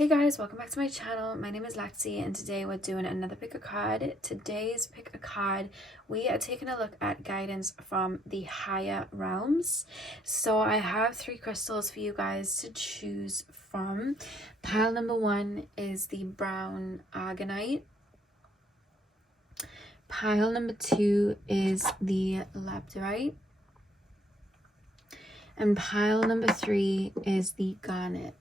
Hey guys, welcome back to my channel. My name is Lexi and today we're doing another pick a card. Today's pick a card, we are taking a look at guidance from the higher realms. So I have 3 crystals for you guys to choose from. Pile number 1 is the brown argonite. Pile number 2 is the labradorite. And pile number 3 is the garnet.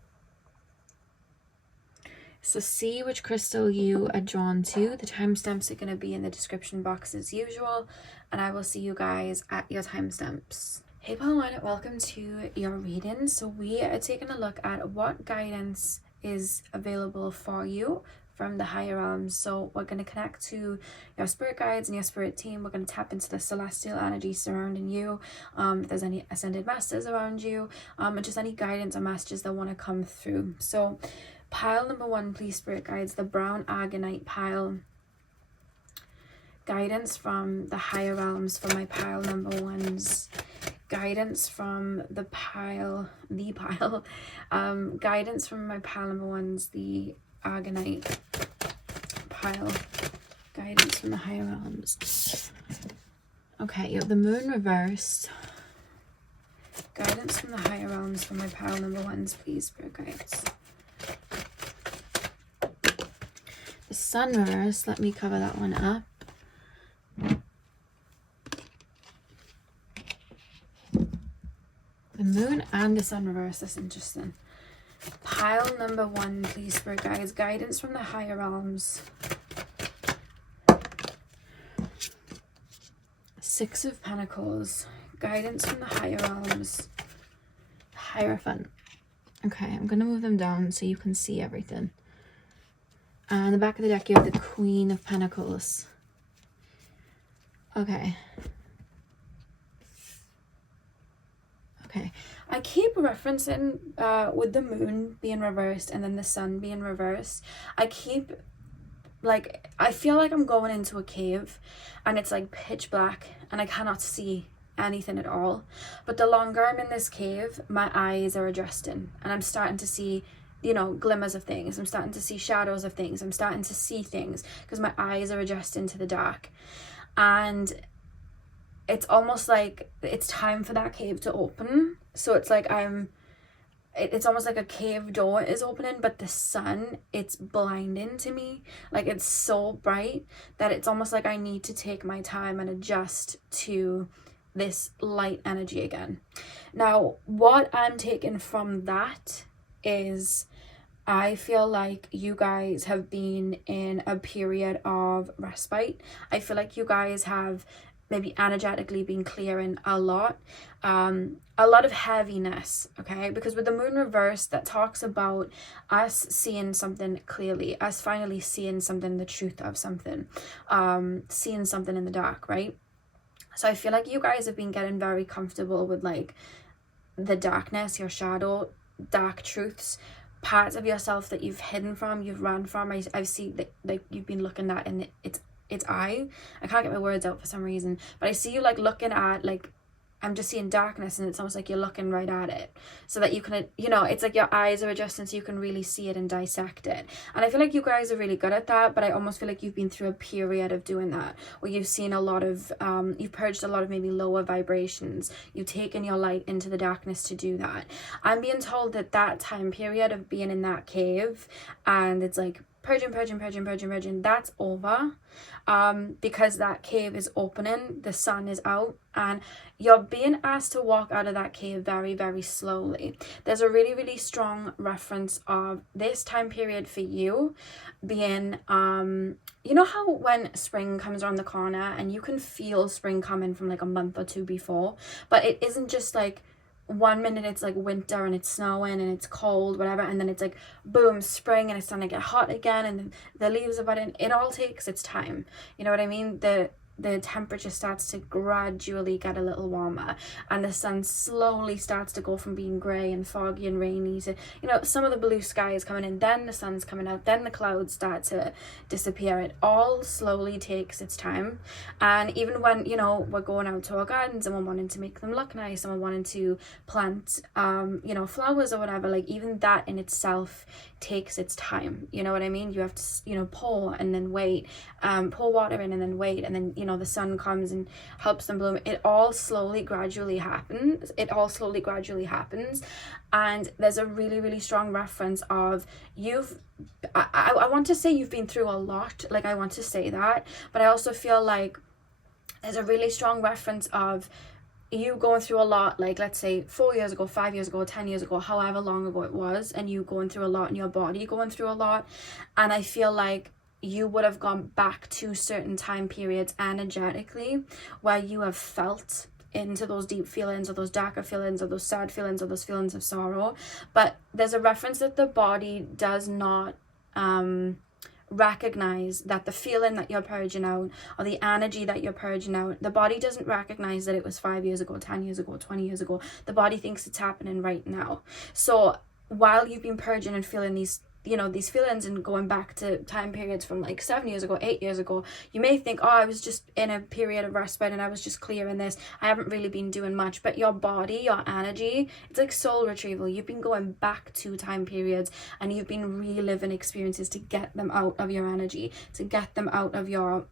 So see which crystal you are drawn to. The timestamps are going to be in the description box as usual, and I will see you guys at your timestamps. Hey pile 1, welcome to your reading. So we are taking a look at what guidance is available for you from the higher realms. So we're going to connect to your spirit guides and your spirit team. We're going to tap into the celestial energy surrounding you. If there's any ascended masters around you, and just any guidance or messages that want to come through. So pile number 1, please, spirit guides, the brown argonite pile. Guidance from the higher realms for my pile number 1s. Guidance from the pile. Guidance from my pile number 1s, the argonite pile. Guidance from the higher realms. Okay, you have the moon reversed. Guidance from the higher realms for my pile number 1s, please, spirit guides. The sun reverse, let me cover that one up. The moon and the sun reverse, that's interesting. Pile number 1, please, spirit guides. Guidance from the higher realms. 6 of Pentacles. Guidance from the higher realms. Hierophant. Okay, I'm going to move them down so you can see everything. And the back of the deck, you have the Queen of Pentacles. Okay. Okay. I keep referencing with the moon being reversed and then the sun being reversed. I feel like I'm going into a cave and it's like pitch black and I cannot see anything at all. But the longer I'm in this cave, my eyes are adjusting and I'm starting to see, you know, glimmers of things. I'm starting to see shadows of things. I'm starting to see things because my eyes are adjusting to the dark. And it's almost like it's time for that cave to open. So it's like it's almost like a cave door is opening, but the sun, it's blinding to me. Like it's so bright that it's almost like I need to take my time and adjust to this light energy again. Now, what I'm taking from that is I feel like you guys have been in a period of respite. I feel like you guys have maybe energetically been clearing a lot of heaviness, okay? Because with the moon reverse, that talks about us seeing something clearly, us finally seeing something, the truth of something, seeing something in the dark, right? So I feel like you guys have been getting very comfortable with like the darkness, your shadow, dark truths, parts of yourself that you've hidden from, you've run from. I've seen that, like, you've been looking at in its eye. I can't get my words out for some reason, but I see you like looking at, like, I'm just seeing darkness and it's almost like you're looking right at it so that you can, you know, it's like your eyes are adjusting so you can really see it and dissect it. And I feel like you guys are really good at that, but I almost feel like you've been through a period of doing that where you've seen a lot of, you've purged a lot of maybe lower vibrations. You've taken your light into the darkness to do that. I'm being told that that time period of being in that cave and it's like purging, that's over, because that cave is opening, the sun is out, and you're being asked to walk out of that cave very, very slowly. There's a really, really strong reference of this time period for you being, you know how when spring comes around the corner and you can feel spring coming from like a month or 2 before, but it isn't just like 1 minute it's like winter and it's snowing and it's cold, whatever, and then it's like boom, spring, and it's starting to get hot again and the leaves are budding. It all takes its time, you know what I mean? The the temperature starts to gradually get a little warmer, and the sun slowly starts to go from being grey and foggy and rainy to, you know, some of the blue sky is coming in, then the sun's coming out, then the clouds start to disappear. It all slowly takes its time. And even when, you know, we're going out to our gardens and we're wanting to make them look nice, and we're wanting to plant you know, flowers or whatever, like even that in itself takes its time. You know what I mean? You have to, you know, pour and then wait, pour water in and then wait, and then, you know, the sun comes and helps them bloom. It all slowly gradually happens. And there's a really, really strong reference of I want to say you've been through a lot, like I want to say that, but I also feel like there's a really strong reference of you going through a lot, like let's say 4 years ago, 5 years ago, 10 years ago, however long ago it was, and you going through a lot and your body going through a lot. And I feel like you would have gone back to certain time periods energetically where you have felt into those deep feelings or those darker feelings or those sad feelings or those feelings of sorrow. But there's a reference that the body does not recognize that the feeling that you're purging out or the energy that you're purging out, the body doesn't recognize that it was 5 years ago, 10 years ago, 20 years ago. The body thinks it's happening right now. So while you've been purging and feeling these, you know, these feelings and going back to time periods from like 7 years ago, 8 years ago, you may think, oh, I was just in a period of respite and I was just clearing this, I haven't really been doing much. But your body, your energy, it's like soul retrieval. You've been going back to time periods and you've been reliving experiences to get them out of your energy, to get them out of your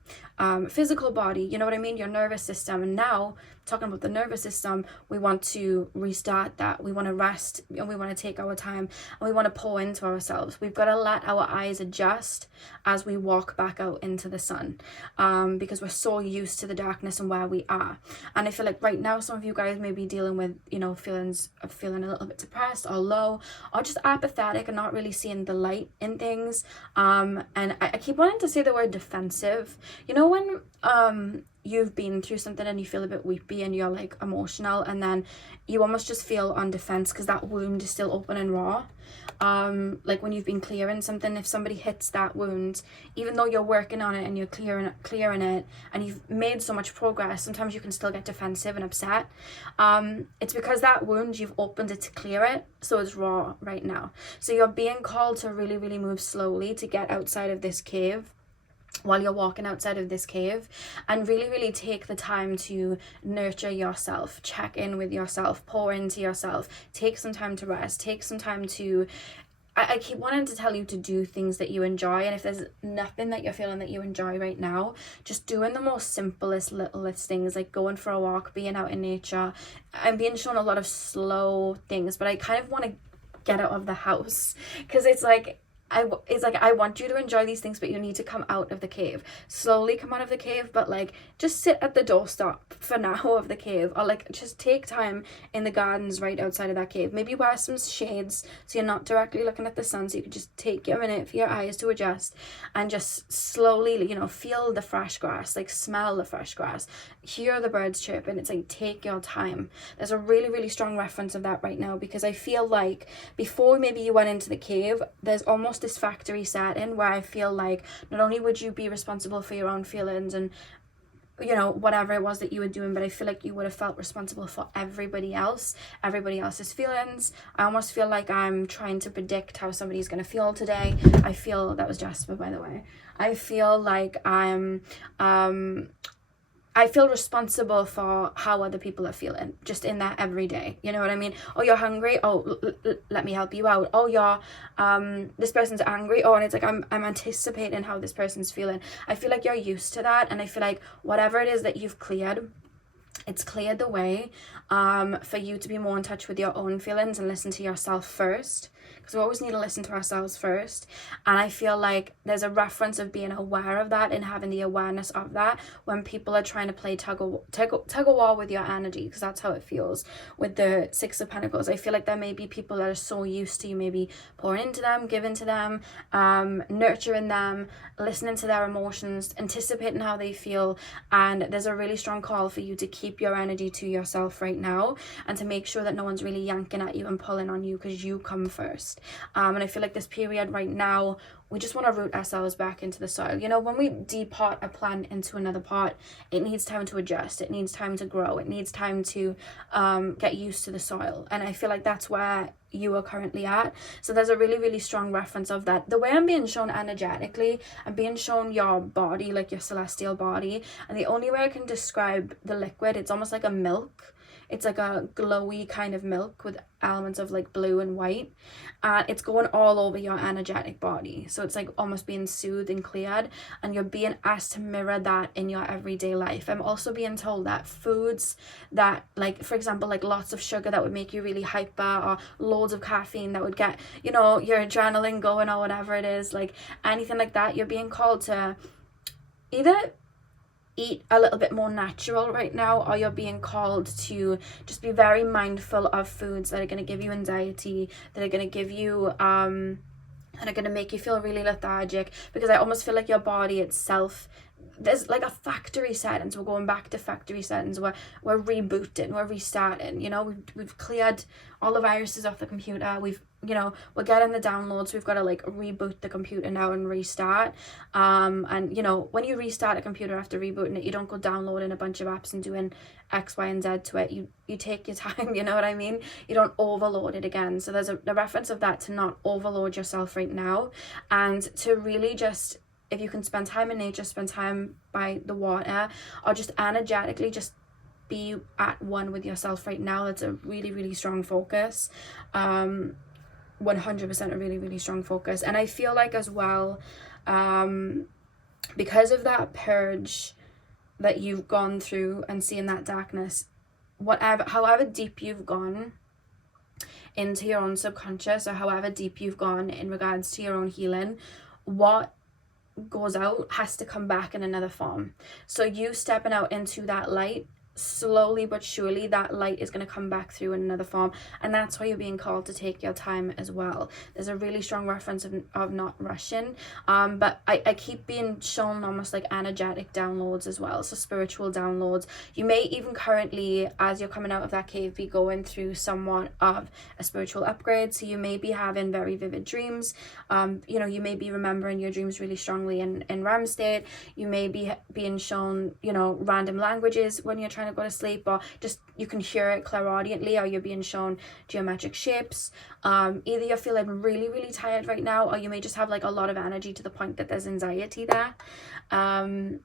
physical body, you know what I mean, your nervous system. And now, talking about the nervous system, we want to restart that. We want to rest and we want to take our time and we want to pour into ourselves. We've got to let our eyes adjust as we walk back out into the sun, because we're so used to the darkness and where we are. And I feel like right now some of you guys may be dealing with, you know, feelings of feeling a little bit depressed or low or just apathetic and not really seeing the light in things. And I keep wanting to say the word defensive. You know, when you've been through something and you feel a bit weepy and you're like emotional, and then you almost just feel on defense because that wound is still open and raw. Like when you've been clearing something, if somebody hits that wound, even though you're working on it and you're clearing it and you've made so much progress, sometimes you can still get defensive and upset. It's because that wound, you've opened it to clear it, so it's raw right now. So you're being called to really, really move slowly to get outside of this cave, while you're walking outside of this cave, and really, really take the time to nurture yourself, check in with yourself, pour into yourself, take some time to rest, take some time to, I keep wanting to tell you to do things that you enjoy. And if there's nothing that you're feeling that you enjoy right now, just doing the most simplest, littlest things, like going for a walk, being out in nature. I'm being shown a lot of slow things, but I kind of want to get out of the house, because it's like I want you to enjoy these things, but you need to come out of the cave. Slowly come out of the cave, but like just sit at the doorstep for now of the cave, or like just take time in the gardens right outside of that cave. Maybe wear some shades so you're not directly looking at the sun, so you can just take a minute for your eyes to adjust and just slowly, you know, feel the fresh grass, like smell the fresh grass, hear the birds chirp, and it's like take your time. There's a really, really strong reference of that right now, because I feel like before maybe you went into the cave, there's almost this factory setting where I feel like not only would you be responsible for your own feelings and, you know, whatever it was that you were doing, but I feel like you would have felt responsible for everybody else's feelings. I almost feel like I'm trying to predict how somebody's going to feel today. I feel, that was Jasper, by the way. I feel like I feel responsible for how other people are feeling, just in that every day. You know what I mean? Oh, you're hungry? Oh, let me help you out. Oh, you're, this person's angry. Oh, and it's like, I'm anticipating how this person's feeling. I feel like you're used to that. And I feel like whatever it is that you've cleared, it's cleared the way for you to be more in touch with your own feelings and listen to yourself first. Because we always need to listen to ourselves first. And I feel like there's a reference of being aware of that and having the awareness of that when people are trying to play tug of war with your energy, because that's how it feels with the Six of Pentacles. I feel like there may be people that are so used to you maybe pouring into them, giving to them, nurturing them, listening to their emotions, anticipating how they feel. And there's a really strong call for you to keep your energy to yourself right now and to make sure that no one's really yanking at you and pulling on you, because you come first. first. And I feel like this period right now, we just want to root ourselves back into the soil. You know, when we depot a plant into another pot, it needs time to adjust. It needs time to grow. It needs time to get used to the soil. And I feel like that's where you are currently at. So there's a really, really strong reference of that. The way I'm being shown energetically, I'm being shown your body, like your celestial body. And the only way I can describe the liquid, it's almost like a milk. It's like a glowy kind of milk with elements of like blue and white, and it's going all over your energetic body. So it's like almost being soothed and cleared, and you're being asked to mirror that in your everyday life. I'm also being told that foods that, like, for example, like lots of sugar that would make you really hyper, or loads of caffeine that would get, you know, your adrenaline going, or whatever it is, like anything like that, you're being called to either eat a little bit more natural right now, or you're being called to just be very mindful of foods that are going to give you anxiety, that are going to give you and are going to make you feel really lethargic, because I almost feel like your body itself, there's like a factory settings. We're going back to factory settings. We're rebooting, we're restarting, you know, we've cleared all the viruses off the computer. We've, you know, we're getting the downloads. We've got to like reboot the computer now and restart. And you know, when you restart a computer after rebooting it, you don't go downloading a bunch of apps and doing X, Y, and Z to it. You take your time, you know what I mean? You don't overload it again. So there's a reference of that, to not overload yourself right now, and to really just, if you can spend time in nature, spend time by the water, or just energetically just be at one with yourself right now. That's a really, really strong focus. 100% a really, really strong focus. And I feel like as well, because of that purge that you've gone through and seeing that darkness, however deep you've gone into your own subconscious, or however deep you've gone in regards to your own healing, what goes out has to come back in another form. So you stepping out into that light, slowly but surely that light is going to come back through in another form, and that's why you're being called to take your time as well. There's a really strong reference of not rushing, but I keep being shown almost like energetic downloads as well, so spiritual downloads. You may even currently, as you're coming out of that cave, be going through somewhat of a spiritual upgrade. So you may be having very vivid dreams. You know, you may be remembering your dreams really strongly in REM state. You may be being shown, you know, random languages when you're trying to go to sleep, or just you can hear it clairaudiently, or you're being shown geometric shapes. Either you're feeling really, really tired right now, or you may just have like a lot of energy to the point that there's anxiety there. And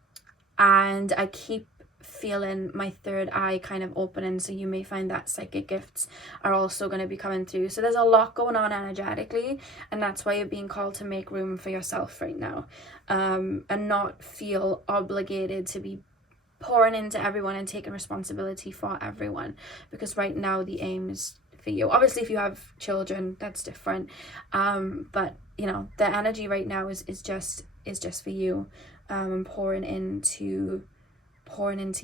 I keep feeling my third eye kind of opening, so you may find that psychic gifts are also going to be coming through. So there's a lot going on energetically, and that's why you're being called to make room for yourself right now, and not feel obligated to be pouring into everyone and taking responsibility for everyone, because right now the aim is for you. Obviously if you have children, that's different, but you know, the energy right now is just for you, and pouring into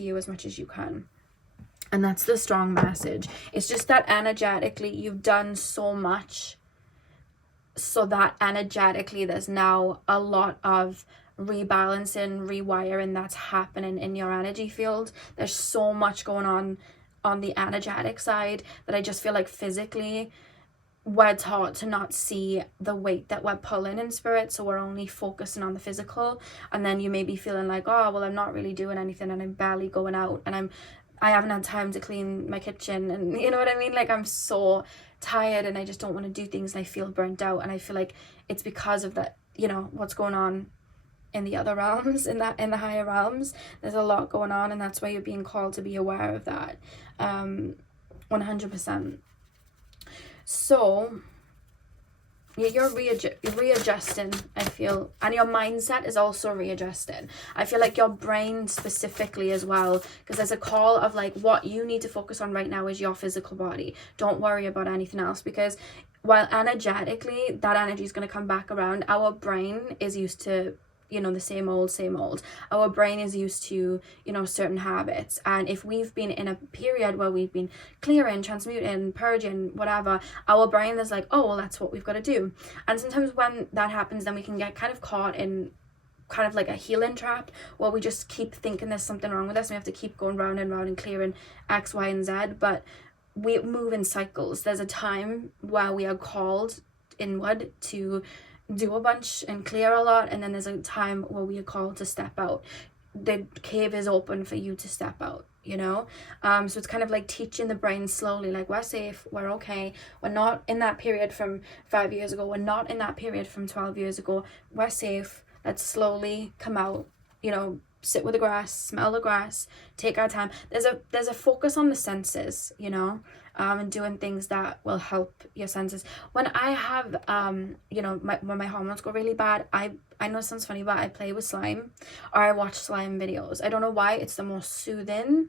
you as much as you can. And that's the strong message. It's just that energetically you've done so much, so that energetically there's now a lot of rebalancing, rewiring that's happening in your energy field. There's so much going on the energetic side that I just feel like physically we're taught to not see the weight that we're pulling in spirit, so we're only focusing on the physical. And then you may be feeling like, oh well, I'm not really doing anything, and I'm barely going out, and I haven't had time to clean my kitchen, and you know what I mean, like I'm so tired and I just don't want to do things, and I feel burnt out. And I feel like it's because of that, you know, what's going on in the other realms, in the higher realms. There's a lot going on, and that's why you're being called to be aware of that. 100%. So you're readjusting, I feel, and your mindset is also readjusting. I feel like your brain specifically as well, because there's a call of like, what you need to focus on right now is your physical body. Don't worry about anything else, because while energetically that energy is going to come back around, our brain is used to, you know, the same old. Our brain is used to, you know, certain habits. And if we've been in a period where we've been clearing, transmuting, purging, whatever, our brain is like, oh, well, that's what we've got to do. And sometimes when that happens, then we can get kind of caught in kind of like a healing trap, where we just keep thinking there's something wrong with us, and we have to keep going round and round and clearing X, Y, and Z. But we move in cycles. There's a time where we are called inward to do a bunch and clear a lot, and then there's a time where we are called to step out. The cave is open for you to step out, you know. So it's kind of like teaching the brain slowly, like, we're safe, we're okay, we're not in that period from 5 years ago, we're not in that period from 12 years ago, we're safe, let's slowly come out, you know, sit with the grass, smell the grass, take our time. There's a focus on the senses, you know, and doing things that will help your senses. When I have you know, when my hormones go really bad, I know it sounds funny, but I play with slime, or I watch slime videos. I don't know why, it's the most soothing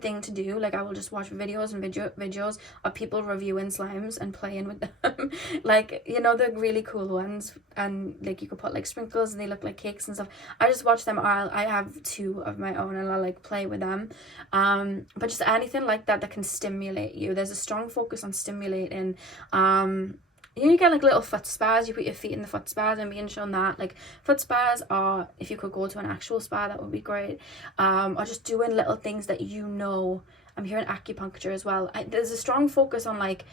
thing to do. Like, I will just watch videos and videos of people reviewing slimes and playing with them. Like, you know, the really cool ones, and like you could put like sprinkles and they look like cakes and stuff. I just watch them, or I have 2 of my own and I like play with them. But just anything like that can stimulate you. There's a strong focus on stimulating. You get like little foot spas, you put your feet in the foot spas, and being shown that like foot spas, or if you could go to an actual spa, that would be great. Or just doing little things that, you know, I'm hearing acupuncture as well. There's a strong focus on, like,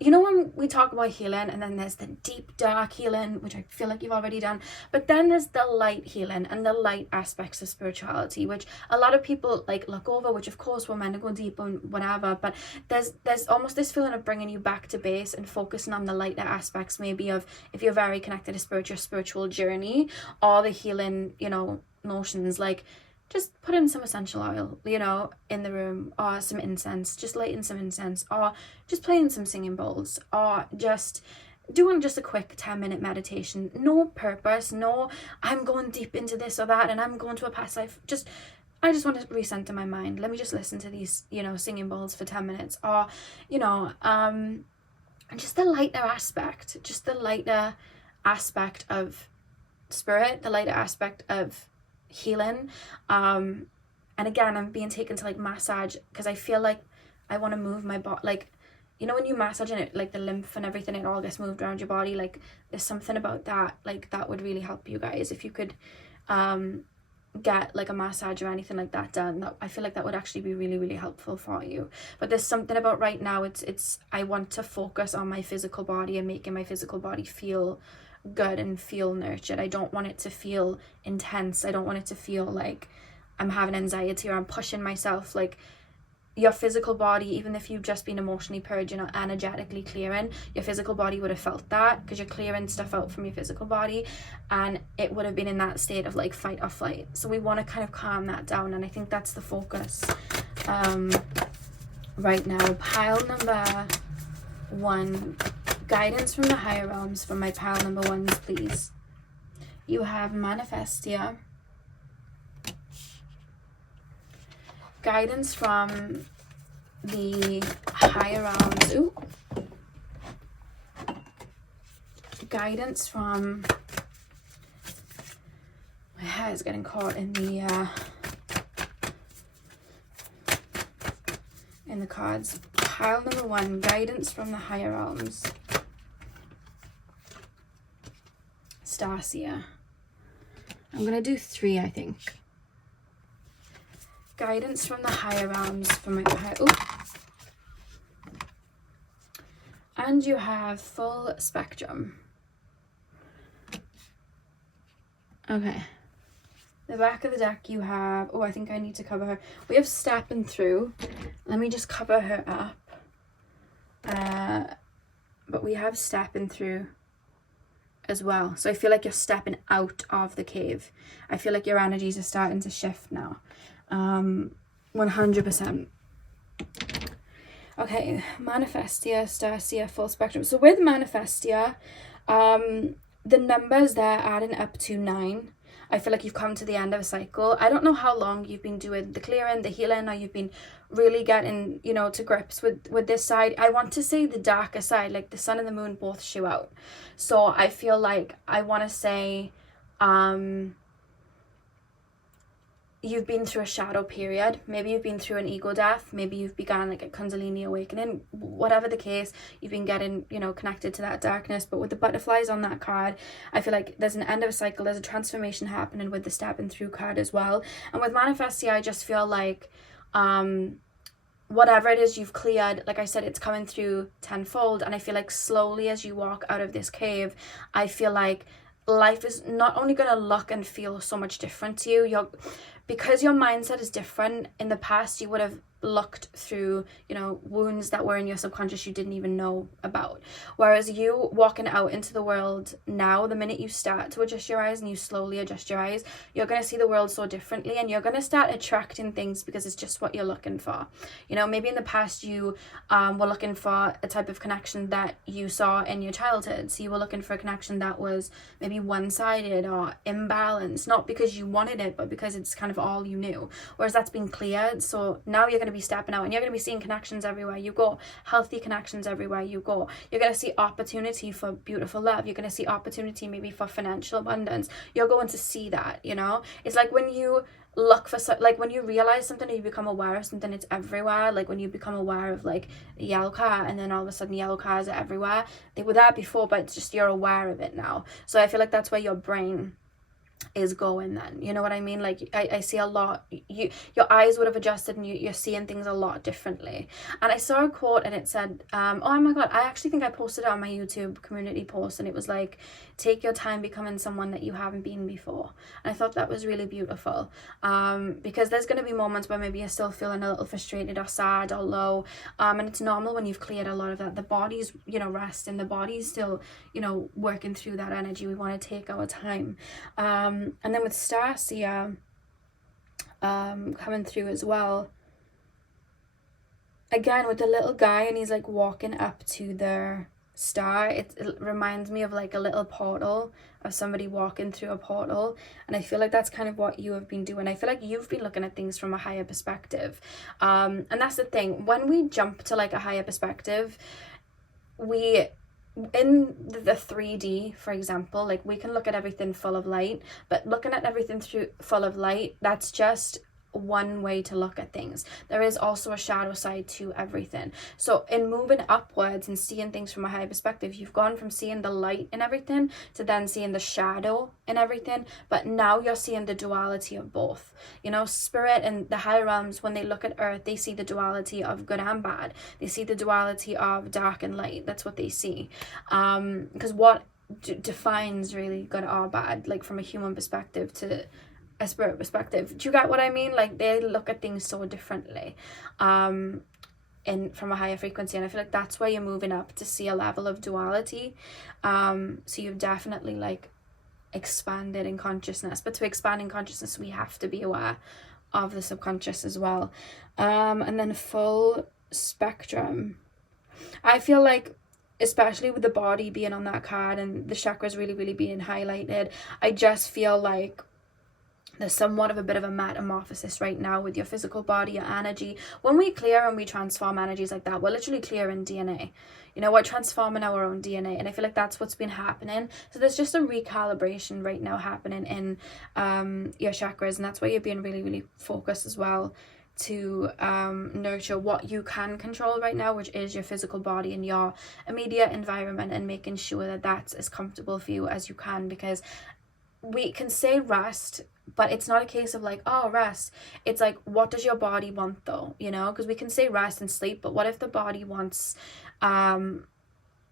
you know, when we talk about healing, and then there's the deep dark healing, which I feel like you've already done, but then there's the light healing and the light aspects of spirituality, which a lot of people like look over, which of course we're meant to go deep and whatever, but there's almost this feeling of bringing you back to base and focusing on the lighter aspects, maybe of, if you're very connected to spiritual journey, or the healing, you know, notions, like just put in some essential oil, you know, in the room, or some incense, just lighting some incense, or just playing some singing bowls, or just doing just a quick 10-minute meditation. No purpose, no, I'm going deep into this or that, and I'm going to a past life. I just want to recenter my mind. Let me just listen to these, you know, singing bowls for 10 minutes, or, you know, and just the lighter aspect of spirit, the lighter aspect of healing. And again, I'm being taken to like massage, because I feel like I want to move my body, like, you know, when you massage and it, like the lymph and everything, it all gets moved around your body. Like, there's something about that, like, that would really help you guys if you could get like a massage or anything like that done. That, I feel like that would actually be really, really helpful for you. But there's something about right now, it's I want to focus on my physical body and making my physical body feel good and feel nurtured. I don't want it to feel intense. I don't want it to feel like I'm having anxiety or I'm pushing myself. Like, your physical body, even if you've just been emotionally purging or energetically clearing, your physical body would have felt that, because you're clearing stuff out from your physical body, and it would have been in that state of like fight or flight. So we want to kind of calm that down, and I think that's the focus right now. Pile number 1, guidance from the higher realms for my pile number 1s, please. You have Manifestia, guidance from the higher realms. Ooh. Guidance from, my hair is getting caught in the cards. Pile number 1, guidance from the higher realms. Stasia. I'm gonna do 3, I think. Guidance from the higher realms for my and you have full spectrum. Okay, the back of the deck you have, oh, I think I need to cover her. We have stepping through. Let me just cover her up. But we have stepping through as well. So I feel like you're stepping out of the cave. I feel like your energies are starting to shift now. 100%. Okay, Manifestia, Stasia, full spectrum. So with Manifestia, the numbers there adding up to 9. I feel like you've come to the end of a cycle. I don't know how long you've been doing the clearing, the healing, or you've been really getting, you know, to grips with this side. I want to say the darker side, like the sun and the moon both show out. So I feel like I want to say, you've been through a shadow period. Maybe you've been through an ego death. Maybe you've begun like a Kundalini awakening. Whatever the case, you've been getting, you know, connected to that darkness. But with the butterflies on that card, I feel like there's an end of a cycle. There's a transformation happening with the stepping through card as well. And with Manifestia, I just feel like whatever it is you've cleared, like I said, it's coming through tenfold. And I feel like slowly as you walk out of this cave, I feel like life is not only going to look and feel so much different to you, because your mindset is different. In the past, you would have looked through, you know, wounds that were in your subconscious you didn't even know about. Whereas you walking out into the world now, the minute you start to adjust your eyes and you slowly adjust your eyes, you're going to see the world so differently, and you're going to start attracting things because it's just what you're looking for. You know, maybe in the past you were looking for a type of connection that you saw in your childhood. So you were looking for a connection that was maybe one-sided or imbalanced, not because you wanted it, but because it's kind of all you knew. Whereas that's been cleared. So now you're going to be stepping out and you're going to be seeing connections everywhere you go, healthy connections everywhere you go. You're going to see opportunity for beautiful love. You're going to see opportunity maybe for financial abundance. You're going to see that, you know. It's like when you look for, like when you realize something or you become aware of something, it's everywhere. Like when you become aware of like a yellow car, and then all of a sudden yellow cars are everywhere. They were there before, but it's just you're aware of it now. So I feel like that's where your brain is going then, you know what I mean? Like I see a lot, your eyes would have adjusted and you're seeing things a lot differently. And I saw a quote and it said, oh my god, I actually think I posted it on my YouTube community post, and it was like, take your time becoming someone that you haven't been before. And I thought that was really beautiful, because there's going to be moments where maybe you're still feeling a little frustrated or sad or low, and it's normal when you've cleared a lot of that. The body's, you know, resting, the body's still, you know, working through that energy. We want to take our time. And then with Stasia coming through as well, again with the little guy, and he's like walking up to the star, it reminds me of like a little portal, of somebody walking through a portal. And I feel like that's kind of what you have been doing. I feel like you've been looking at things from a higher perspective, and that's the thing, when we jump to like a higher perspective, we, in the 3D, for example, like we can look at everything full of light, but looking at everything through full of light, that's just one way to look at things. There is also a shadow side to everything. So in moving upwards and seeing things from a higher perspective, you've gone from seeing the light in everything to then seeing the shadow in everything, but now you're seeing the duality of both. You know, spirit and the higher realms, when they look at earth, they see the duality of good and bad. They see the duality of dark and light. That's what they see, because what defines really good or bad, like from a human perspective to a spirit perspective, do you get what I mean? Like they look at things so differently, from a higher frequency. And I feel like that's where you're moving up, to see a level of duality. So you've definitely like expanded in consciousness, but to expand in consciousness we have to be aware of the subconscious as well. And then full spectrum, I feel like, especially with the body being on that card and the chakras really being highlighted, I just feel like there's somewhat of a bit of a metamorphosis right now with your physical body, your energy. When we clear and we transform energies like that, we're literally clearing DNA. You know, we're transforming our own DNA, and I feel like that's what's been happening. So there's just a recalibration right now happening in your chakras, and that's why you're being really focused as well to nurture what you can control right now, which is your physical body and your immediate environment, and making sure that that's as comfortable for you as you can. Because we can say rest, but it's not a case of like, oh, rest. It's like, what does your body want though? You know, because we can say rest and sleep, but what if the body wants, you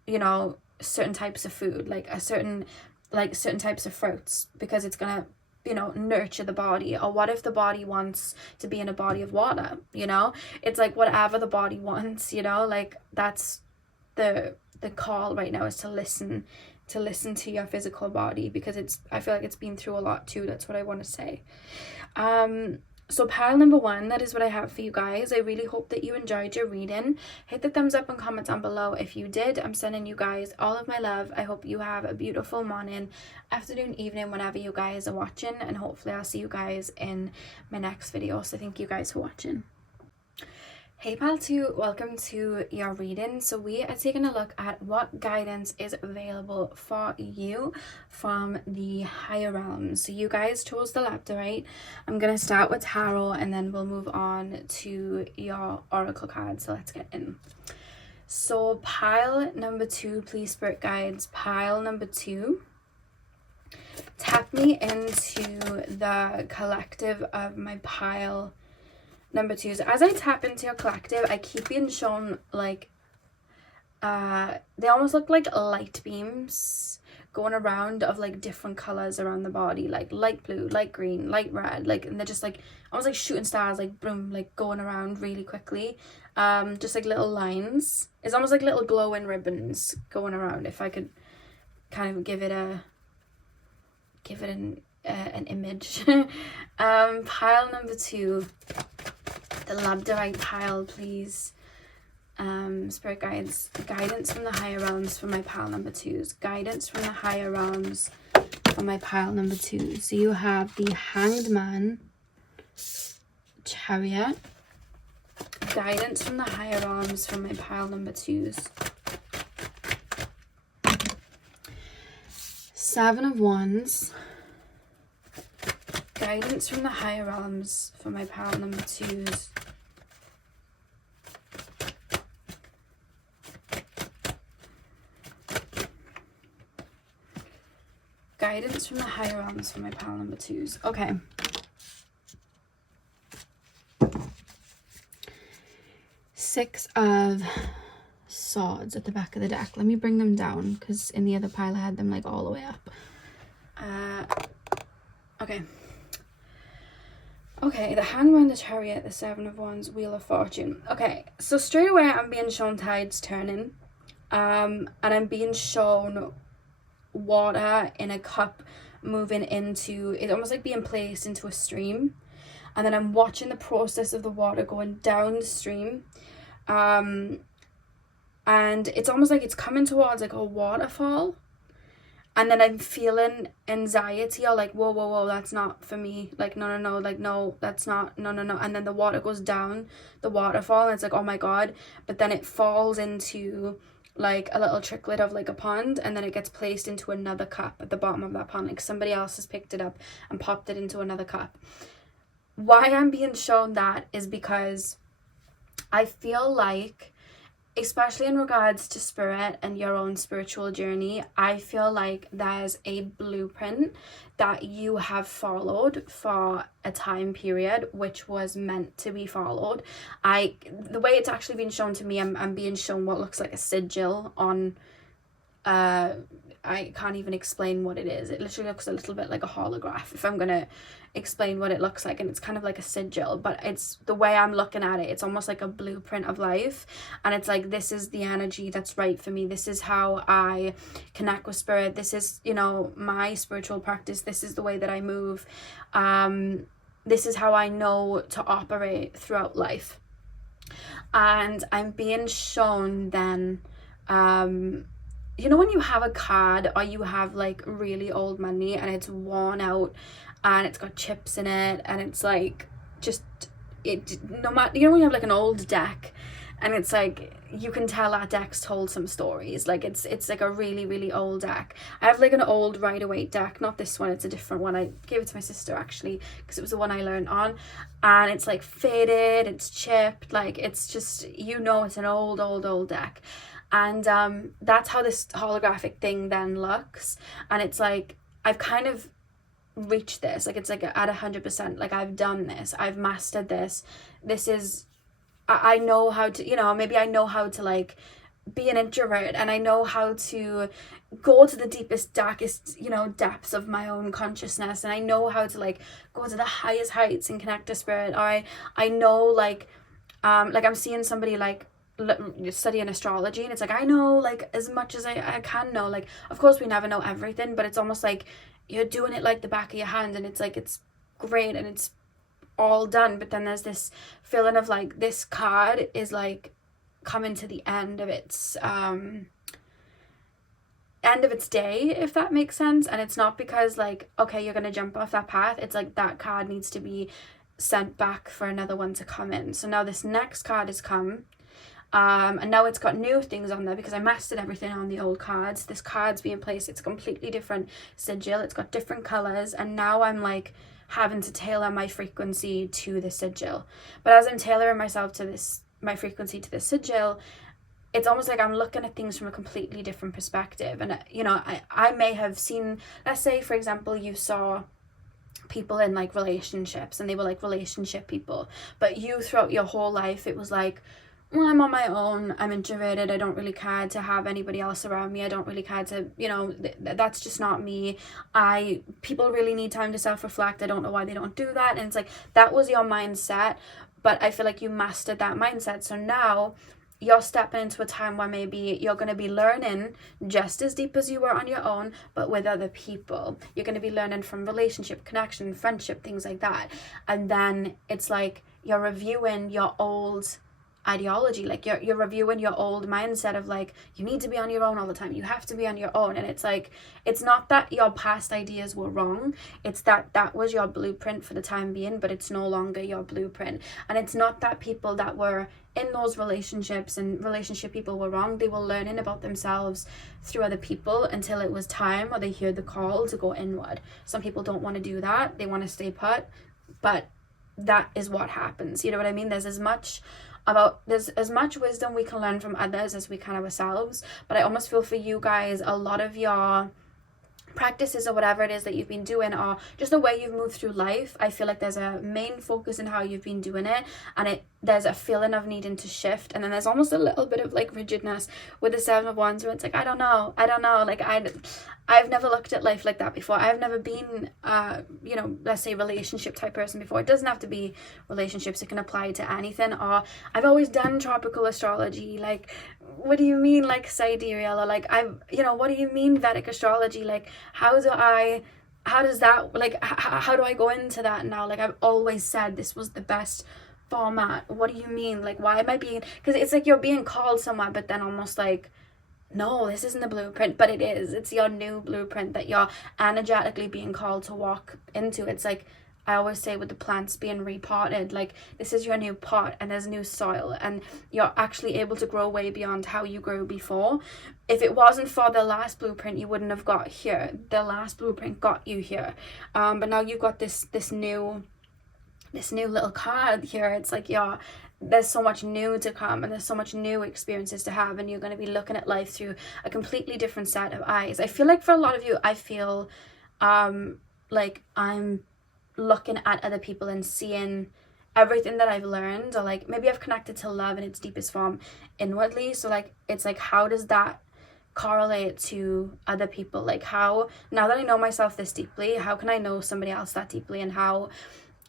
know, certain types of food, like certain types of fruits, because it's gonna, you know, nurture the body. Or what if the body wants to be in a body of water? You know, it's like whatever the body wants, you know, like that's the call right now, is to listen to your physical body, because I feel like it's been through a lot too. That's what I want to say. So pile number 1, that is what I have for you guys. I really hope that you enjoyed your reading. Hit the thumbs up and comment down below if you did. I'm sending you guys all of my love. I hope you have a beautiful morning, afternoon, evening, whenever you guys are watching, and hopefully I'll see you guys in my next video. So thank you guys for watching. Hey pal 2, welcome to your reading. So we are taking a look at what guidance is available for you from the higher realms. So you guys chose the Lepidolite. I'm going to start with tarot, and then we'll move on to your oracle cards. So let's get in. So pile number 2, please spirit guides, pile number 2. Tap me into the collective of my pile number 2s. As I tap into your collective, I keep being shown like they almost look like light beams going around of like different colors around the body, like light blue, light green, light red, like, and they're just like almost like shooting stars, like boom, like going around really quickly, just like little lines. It's almost like little glowing ribbons going around. If I could kind of give it an image. Pile number 2, the labradorite pile, please. Spirit guides, guidance from the higher realms for my pile number 2s. Guidance from the higher realms for my pile number 2s. So you have the Hanged Man, Chariot. Guidance from the higher realms for my pile number 2s. 7 of Wands. Guidance from the higher realms for my pile number 2s. Guidance from the higher realms for my pile number 2s. Okay. Six of Swords at the back of the deck. Let me bring them down because in the other pile I had them like all the way up. Okay. Okay, the Hangman, the Chariot, the 7 of Wands, Wheel of Fortune. Okay, so straight away I'm being shown tides turning. And I'm being shown water in a cup moving into, it's almost like being placed into a stream, and then I'm watching the process of the water going down the stream, and it's almost like it's coming towards like a waterfall, and then I'm feeling anxiety or like whoa, that's not for me, like no, like no, that's not, no, and then the water goes down the waterfall and it's like, oh my god, but then it falls into like a little tricklet of like a pond, and then it gets placed into another cup at the bottom of that pond, like somebody else has picked it up and popped it into another cup. Why I'm being shown that is because I feel like, especially in regards to spirit and your own spiritual journey, I feel like there's a blueprint that you have followed for a time period which was meant to be followed. The way it's actually been shown to me, I'm being shown what looks like a sigil on I can't even explain what it is. It literally looks a little bit like a holograph if I'm gonna explain what it looks like, and it's kind of like a sigil, but it's the way I'm looking at it, it's almost like a blueprint of life, and it's like, this is the energy that's right for me, this is how I connect with spirit, this is, you know, my spiritual practice, this is the way that I move, this is how I know to operate throughout life. And I'm being shown then you know when you have a card or you have like really old money and it's worn out and it's got chips in it and it's like just it, no matter, you know when you have like an old deck and it's like you can tell that deck's told some stories, like it's like a really old deck. I have like an old Rider-Waite deck, not this one, it's a different one. I gave it to my sister actually because it was the one I learned on, and it's like faded, it's chipped, like it's just, you know, it's an old deck. And that's how this holographic thing then looks, and it's like I've kind of reached this, like it's like at 100%, like I've done this, I've mastered this, this is, I know how to, you know, maybe I know how to like be an introvert, and I know how to go to the deepest, darkest, you know, depths of my own consciousness, and I know how to like go to the highest heights and connect to spirit, or I know like I'm seeing somebody like studying astrology, and it's like I know like as much as I can know, like of course we never know everything, but it's almost like you're doing it like the back of your hand, and it's like it's great and it's all done. But then there's this feeling of like this card is like coming to the end of its day, if that makes sense. And it's not because like, okay, you're gonna jump off that path, it's like that card needs to be sent back for another one to come in. So now this next card has come, and now it's got new things on there because I mastered everything on the old cards. This card's being placed, it's a completely different sigil, it's got different colors, and now I'm like having to tailor my frequency to the sigil. But as I'm tailoring myself to this, my frequency to the sigil, it's almost like I'm looking at things from a completely different perspective. And you know, I may have seen, let's say for example you saw people in like relationships, and they were like relationship people. But you, throughout your whole life, it was like, well, I'm on my own, I'm introverted, I don't really care to have anybody else around me, I don't really care to, you know, that's just not me. People really need time to self-reflect, I don't know why they don't do that. And it's like, that was your mindset, but I feel like you mastered that mindset. So now you're stepping into a time where maybe you're going to be learning just as deep as you were on your own, but with other people. You're going to be learning from relationship, connection, friendship, things like that. And then it's like you're reviewing your old ideology, like you're reviewing your old mindset of like, you need to be on your own all the time, you have to be on your own. And it's like, it's not that your past ideas were wrong, it's that was your blueprint for the time being, but it's no longer your blueprint. And it's not that people that were in those relationships and relationship people were wrong, they were learning about themselves through other people until it was time, or they heard the call to go inward. Some people don't want to do that, they want to stay put, but that is what happens, you know what I mean? There's as much wisdom we can learn from others as we can ourselves. But I almost feel for you guys, a lot of your practices or whatever it is that you've been doing, or just the way you've moved through life, I feel like there's a main focus in how you've been doing it, and there's a feeling of needing to shift. And then there's almost a little bit of like rigidness with the Seven of Wands, where it's like, I don't know, like I've never looked at life like that before. I've never been you know, let's say relationship type person before. It doesn't have to be relationships, it can apply to anything. Or I've always done tropical astrology, like, what do you mean, like sidereal? Or like, you know, what do you mean Vedic astrology? Like, how do I go into that now? Like, I've always said this was the best format. What do you mean? Like, why am I being, because it's like you're being called somewhere, but then almost like, no, this isn't the blueprint, but it is. It's your new blueprint that you're energetically being called to walk into. It's like I always say with the plants being repotted, like this is your new pot and there's new soil, and you're actually able to grow way beyond how you grew before. If it wasn't for the last blueprint, you wouldn't have got here. The last blueprint got you here. But now you've got this new little card here. It's like there's so much new to come, and there's so much new experiences to have, and you're going to be looking at life through a completely different set of eyes. I feel like for a lot of you, I feel like I'm looking at other people and seeing everything that I've learned, or like maybe I've connected to love in its deepest form inwardly. So like it's like, how does that correlate to other people? Like, how, now that I know myself this deeply, how can I know somebody else that deeply? And how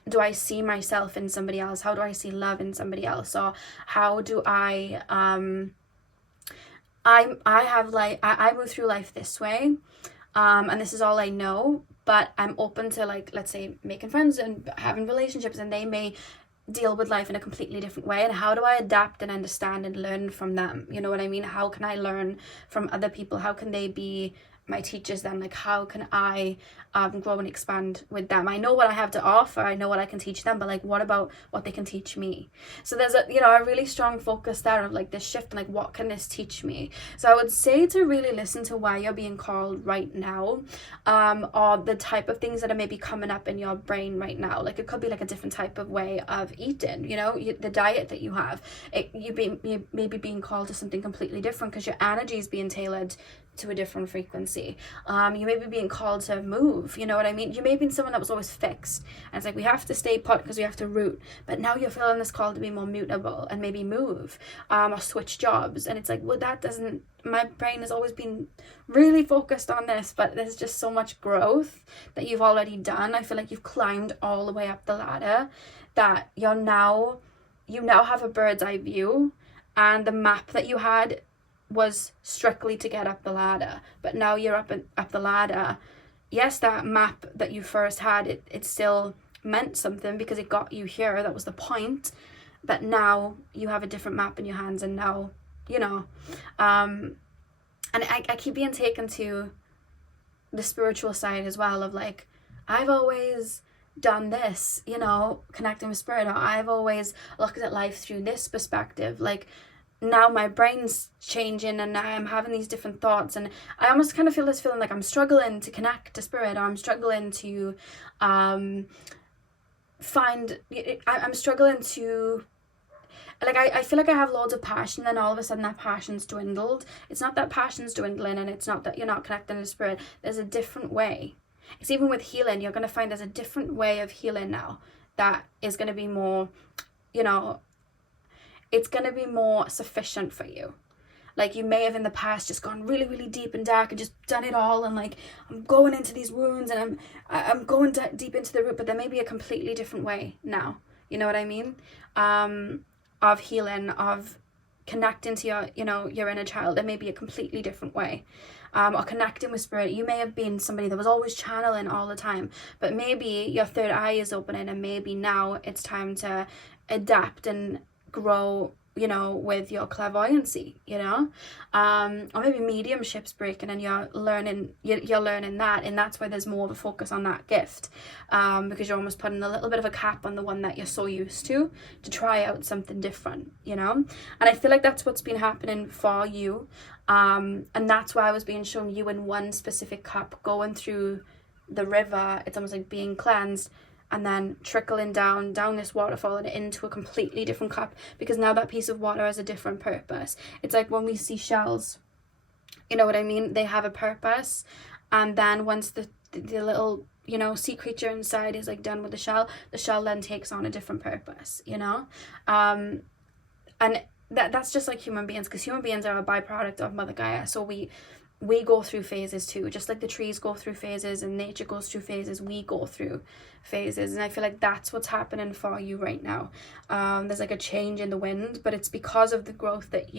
do I see myself in somebody else? How do I see love in somebody else? Or how do I I move through life this way, and this is all I know, but I'm open to, like, let's say making friends and having relationships, and they may deal with life in a completely different way. And how do I adapt and understand and learn from them? You know what I mean? How can I learn from other people? How can they be my teachers then? Like, how can I grow and expand with them? I know what I have to offer, I know what I can teach them, but like, what about what they can teach me? So there's a really strong focus there of like this shift, and like, what can this teach me? So I would say to really listen to why you're being called right now, or the type of things that are maybe coming up in your brain right now. Like, it could be like a different type of way of eating, the diet that you have. You may be being called to something completely different because your energy is being tailored to a different frequency. You may be being called to move, you know what I mean? You may have been someone that was always fixed, and it's like, we have to stay put because we have to root, but now you're feeling this call to be more mutable and maybe move, or switch jobs. And it's like, well, that doesn't, my brain has always been really focused on this, but there's just so much growth that you've already done. I feel like you've climbed all the way up the ladder, that you now have a bird's eye view, and the map that you had was strictly to get up the ladder, but now you're up the ladder. Yes, that map that you first had, it still meant something because it got you here, that was the point, but now you have a different map in your hands, and now and I keep being taken to the spiritual side as well, of like, I've always done this, connecting with spirit, or I've always looked at life through this perspective. Like, now my brain's changing, and I'm having these different thoughts, and I almost kind of feel this feeling like I'm struggling to connect to spirit, or I'm struggling to I'm struggling to, like, I feel like I have loads of passion, then all of a sudden that passion's dwindled. It's not that passion's dwindling, and it's not that you're not connecting to spirit. There's a different way. It's even with healing, you're going to find there's a different way of healing now that is going to be more, you know, it's going to be more sufficient for you. Like, you may have in the past just gone really, really deep and dark and just done it all, and like, I'm going into these wounds and I'm going deep into the root, but there may be a completely different way now. You know what I mean? Of healing, of connecting to your, you know, your inner child. There may be a completely different way. Or connecting with spirit. You may have been somebody that was always channeling all the time, but maybe your third eye is opening, and maybe now it's time to adapt and grow, you know, with your clairvoyancy, you know, or maybe mediumship's breaking and you're learning that, and that's why there's more of a focus on that gift, because you're almost putting a little bit of a cap on the one that you're so used to try out something different, you know. And I feel like that's what's been happening for you, and that's why I was being shown you in one specific cup going through the river. It's almost like being cleansed, and then trickling down this waterfall and into a completely different cup, because now that piece of water has a different purpose. It's like when we see shells, you know what I mean? They have a purpose, and then once the little, you know, sea creature inside is like done with the shell then takes on a different purpose, you know? And that's just like human beings, because human beings are a byproduct of Mother Gaia. So we go through phases too, just like the trees go through phases and nature goes through phases, we go through phases. And I feel like that's what's happening for you right now. There's like a change in the wind, but it's because of the growth that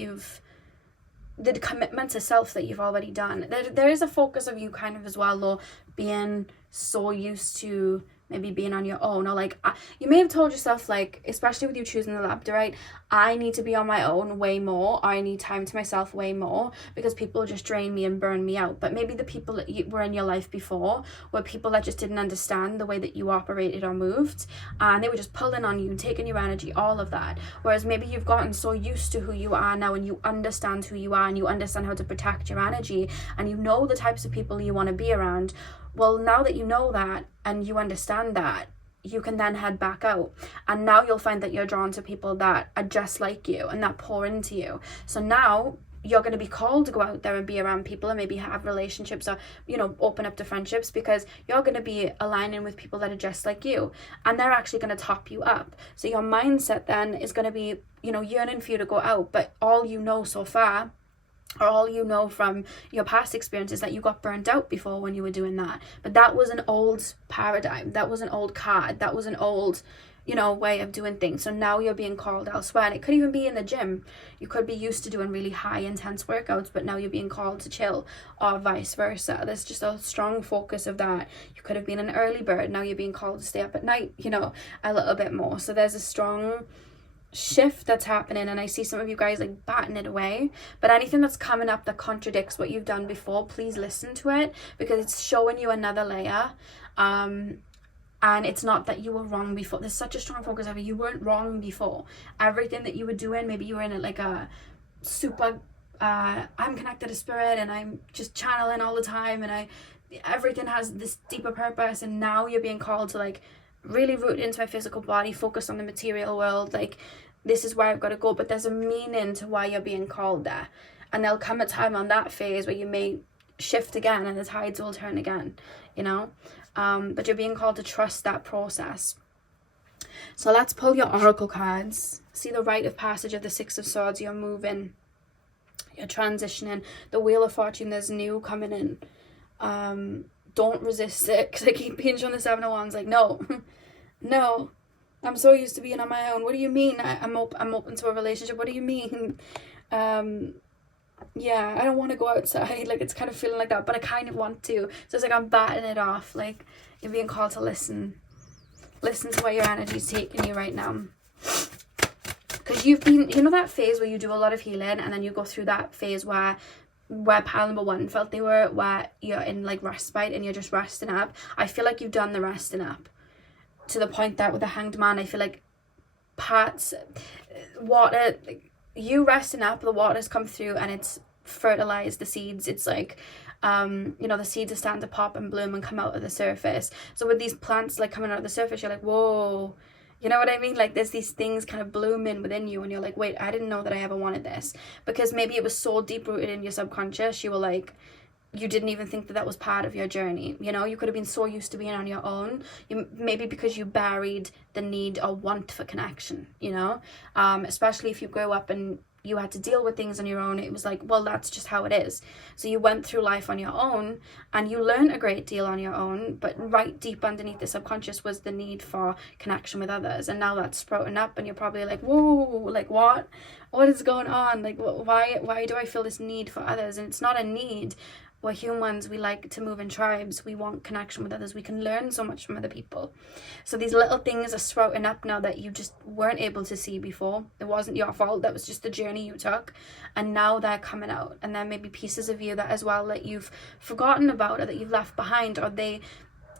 the commitment to self that you've already done. There is a focus of you kind of as well, though, being so used to maybe being on your own, or like you may have told yourself, like, especially with you choosing the labradorite, I need to be on my own way more, I need time to myself way more, because people just drain me and burn me out. But maybe the people that were in your life before were people that just didn't understand the way that you operated or moved, and they were just pulling on you and taking your energy, all of that. Whereas maybe you've gotten so used to who you are now, and you understand who you are, and you understand how to protect your energy, and you know the types of people you want to be around. Well, now that you know that and you understand that, you can then head back out, and now you'll find that you're drawn to people that are just like you and that pour into you. So now you're going to be called to go out there and be around people and maybe have relationships, or, you know, open up to friendships, because you're going to be aligning with people that are just like you, and they're actually going to top you up. So your mindset then is going to be, you know, yearning for you to go out, but all you know so far, or all you know from your past experiences, that you got burnt out before when you were doing that. But that was an old paradigm, that was an old card, that was an old, you know, way of doing things. So now you're being called elsewhere, and it could even be in the gym. You could be used to doing really high intense workouts, but now you're being called to chill, or vice versa. There's just a strong focus of that. You could have been an early bird, now you're being called to stay up at night, you know, a little bit more. So there's a strong shift that's happening, and I see some of you guys like batting it away. But anything that's coming up that contradicts what you've done before, please listen to it, because it's showing you another layer. And it's not that you were wrong before. There's such a strong focus over you weren't wrong before. Everything that you were doing, maybe you were in it like a super I'm connected to spirit and I'm just channeling all the time, and everything has this deeper purpose, and now you're being called to like really root into my physical body, focus on the material world, like this is where I've got to go. But there's a meaning to why you're being called there, and there'll come a time on that phase where you may shift again and the tides will turn again, you know. But you're being called to trust that process. So let's pull your oracle cards. See the rite of passage of the Six of Swords. You're moving, you're transitioning. The Wheel of Fortune, there's new coming in. Don't resist it, because I keep being shown the Seven of Wands, like, no, I'm so used to being on my own. What do you mean I'm open to a relationship? What do you mean? Yeah, I don't want to go outside. Like, it's kind of feeling like that, but I kind of want to. So it's like I'm batting it off. Like, you're being called to listen to where your energy is taking you right now. Because you've been, you know, that phase where you do a lot of healing, and then you go through that phase where pile number one felt they were, where you're in like respite and you're just resting up. I feel like you've done the resting up to the point that with the Hanged Man, I feel like water, you resting up, the water's come through and it's fertilized the seeds. It's like, you know, the seeds are starting to pop and bloom and come out of the surface. So with these plants like coming out of the surface, you're like, whoa, you know what I mean? Like, there's these things kind of blooming within you, and you're like, wait, I didn't know that I ever wanted this. Because maybe it was so deep rooted in your subconscious, you were like, you didn't even think that that was part of your journey. You know, you could have been so used to being on your own, maybe because you buried the need or want for connection, you know, especially if you grew up and you had to deal with things on your own. It was like, well, that's just how it is. So you went through life on your own and you learned a great deal on your own, but right deep underneath the subconscious was the need for connection with others. And now that's sprouting up and you're probably like, whoa, like what is going on? Like, why do I feel this need for others? And it's not a need. We're humans, we like to move in tribes, we want connection with others, we can learn so much from other people. So these little things are sprouting up now that you just weren't able to see before. It wasn't your fault, that was just the journey you took. And now they're coming out. And there may be pieces of you that as well that you've forgotten about or that you've left behind, or they,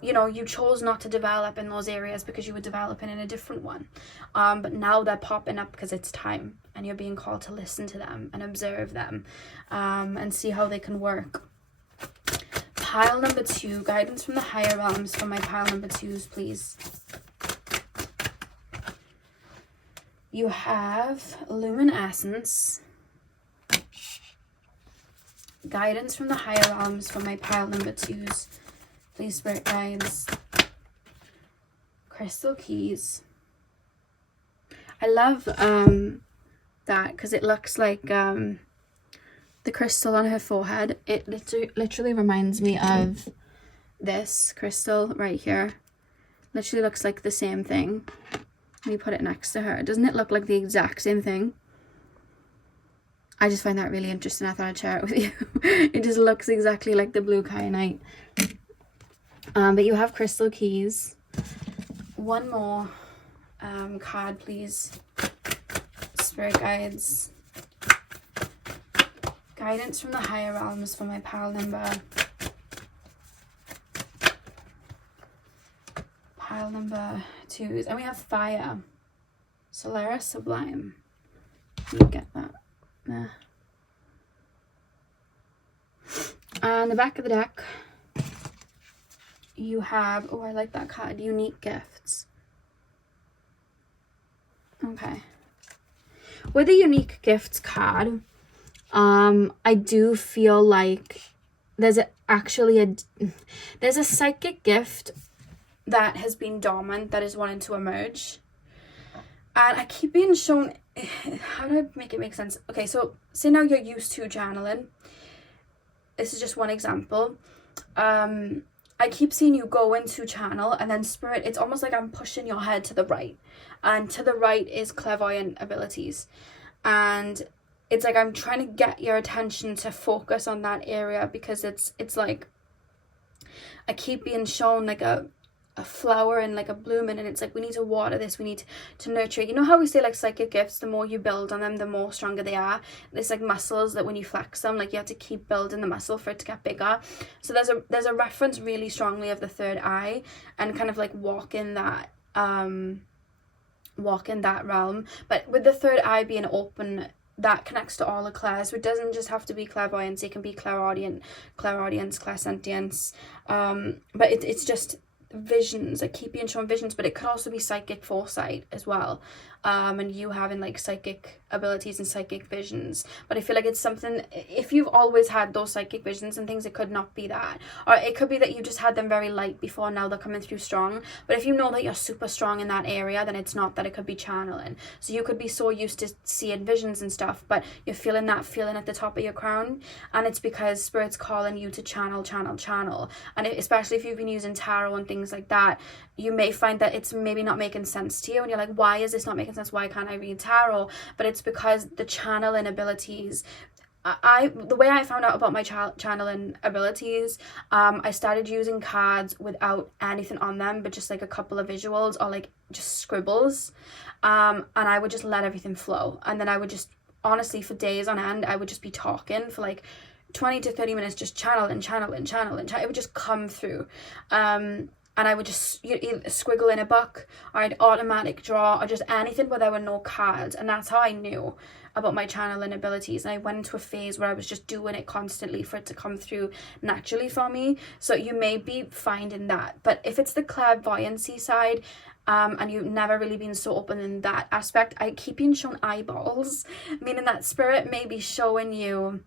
you know, you chose not to develop in those areas because you were developing in a different one. But now they're popping up because it's time and you're being called to listen to them and observe them and see how they can work. Pile number 2, guidance from the higher realms for my pile number 2s, please. You have luminescence. Guidance from the higher realms for my pile number 2s, please, spirit guides. Crystal keys. I love that because it looks like the crystal on her forehead. It literally reminds me of this crystal right here. Literally looks like the same thing. Let me put it next to her. Doesn't it look like the exact same thing? I just find that really interesting. I thought I'd share it with you. It just looks exactly like the blue kyanite. But you have crystal keys. One more card, please. Spirit guides. Guidance from the higher realms for my pile number 2s. And we have fire. Solaris Sublime. Let me get that there. On the back of the deck, you have, oh, I like that card, unique gifts. Okay. With the unique gifts card, I do feel like there's a psychic gift that has been dormant that is wanting to emerge. And I keep being shown, how do I make it make sense? Okay, so say now you're used to channeling. This is just one example. I keep seeing you go into channel and then spirit, it's almost like I'm pushing your head to the right. And to the right is clairvoyant abilities. And it's like I'm trying to get your attention to focus on that area because it's like I keep being shown like a flower and like a blooming, and it's like we need to water this, we need to nurture it. You know how we say like psychic gifts, the more you build on them, the more stronger they are. There's like muscles that when you flex them, like you have to keep building the muscle for it to get bigger. So there's a reference really strongly of the third eye and kind of like walk in that realm. But with the third eye being open, that connects to all the clairs. So it doesn't just have to be clairvoyance, it can be clairaudience, clairesentience. But it's just visions. I keep being shown visions, but it could also be psychic foresight as well. And you having like psychic abilities and psychic visions. But I feel like it's something, if you've always had those psychic visions and things, it could not be that. Or it could be that you just had them very light before, now they're coming through strong. But if you know that you're super strong in that area, then it's not that, it could be channeling. So you could be so used to seeing visions and stuff, but you're feeling that feeling at the top of your crown. And it's because Spirit's calling you to channel. And especially if you've been using tarot and things like that, you may find that it's maybe not making sense to you. And you're like, why is this not making sense? Why can't I read tarot? But it's because the channeling abilities, the way I found out about my channeling abilities, I started using cards without anything on them, but just like a couple of visuals or like just scribbles, and I would just let everything flow. And then I would just, honestly, for days on end, I would just be talking for like 20 to 30 minutes, just channeling. It would just come through. And I would just either squiggle in a book, or I'd automatic draw, or just anything where there were no cards. And that's how I knew about my channeling abilities. And I went into a phase where I was just doing it constantly for it to come through naturally for me. So you may be finding that. But if it's the clairvoyancy side, and you've never really been so open in that aspect, I keep being shown eyeballs, meaning that Spirit may be showing you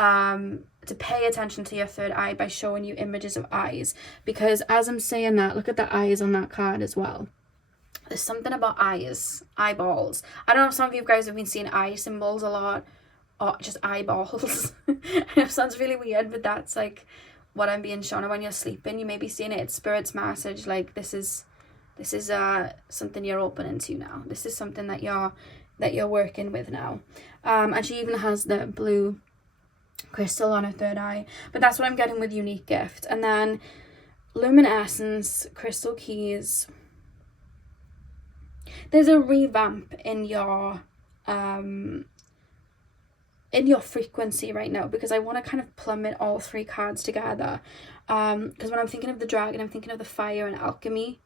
to pay attention to your third eye by showing you images of eyes. Because as I'm saying that, look at the eyes on that card as well. There's something about eyes, eyeballs. I don't know if some of you guys have been seeing eye symbols a lot, or just eyeballs. I know it sounds really weird, but that's like what I'm being shown. And when you're sleeping, you may be seeing it. It's Spirit's message, like this is something you're opening to now. This is something that you're working with now. And she even has the blue crystal on her third eye. But that's what I'm getting with unique gift. And then luminescence, crystal keys. There's a revamp in your frequency right now, because I want to kind of plummet all three cards together. Because when I'm thinking of the dragon, I'm thinking of the fire and alchemy.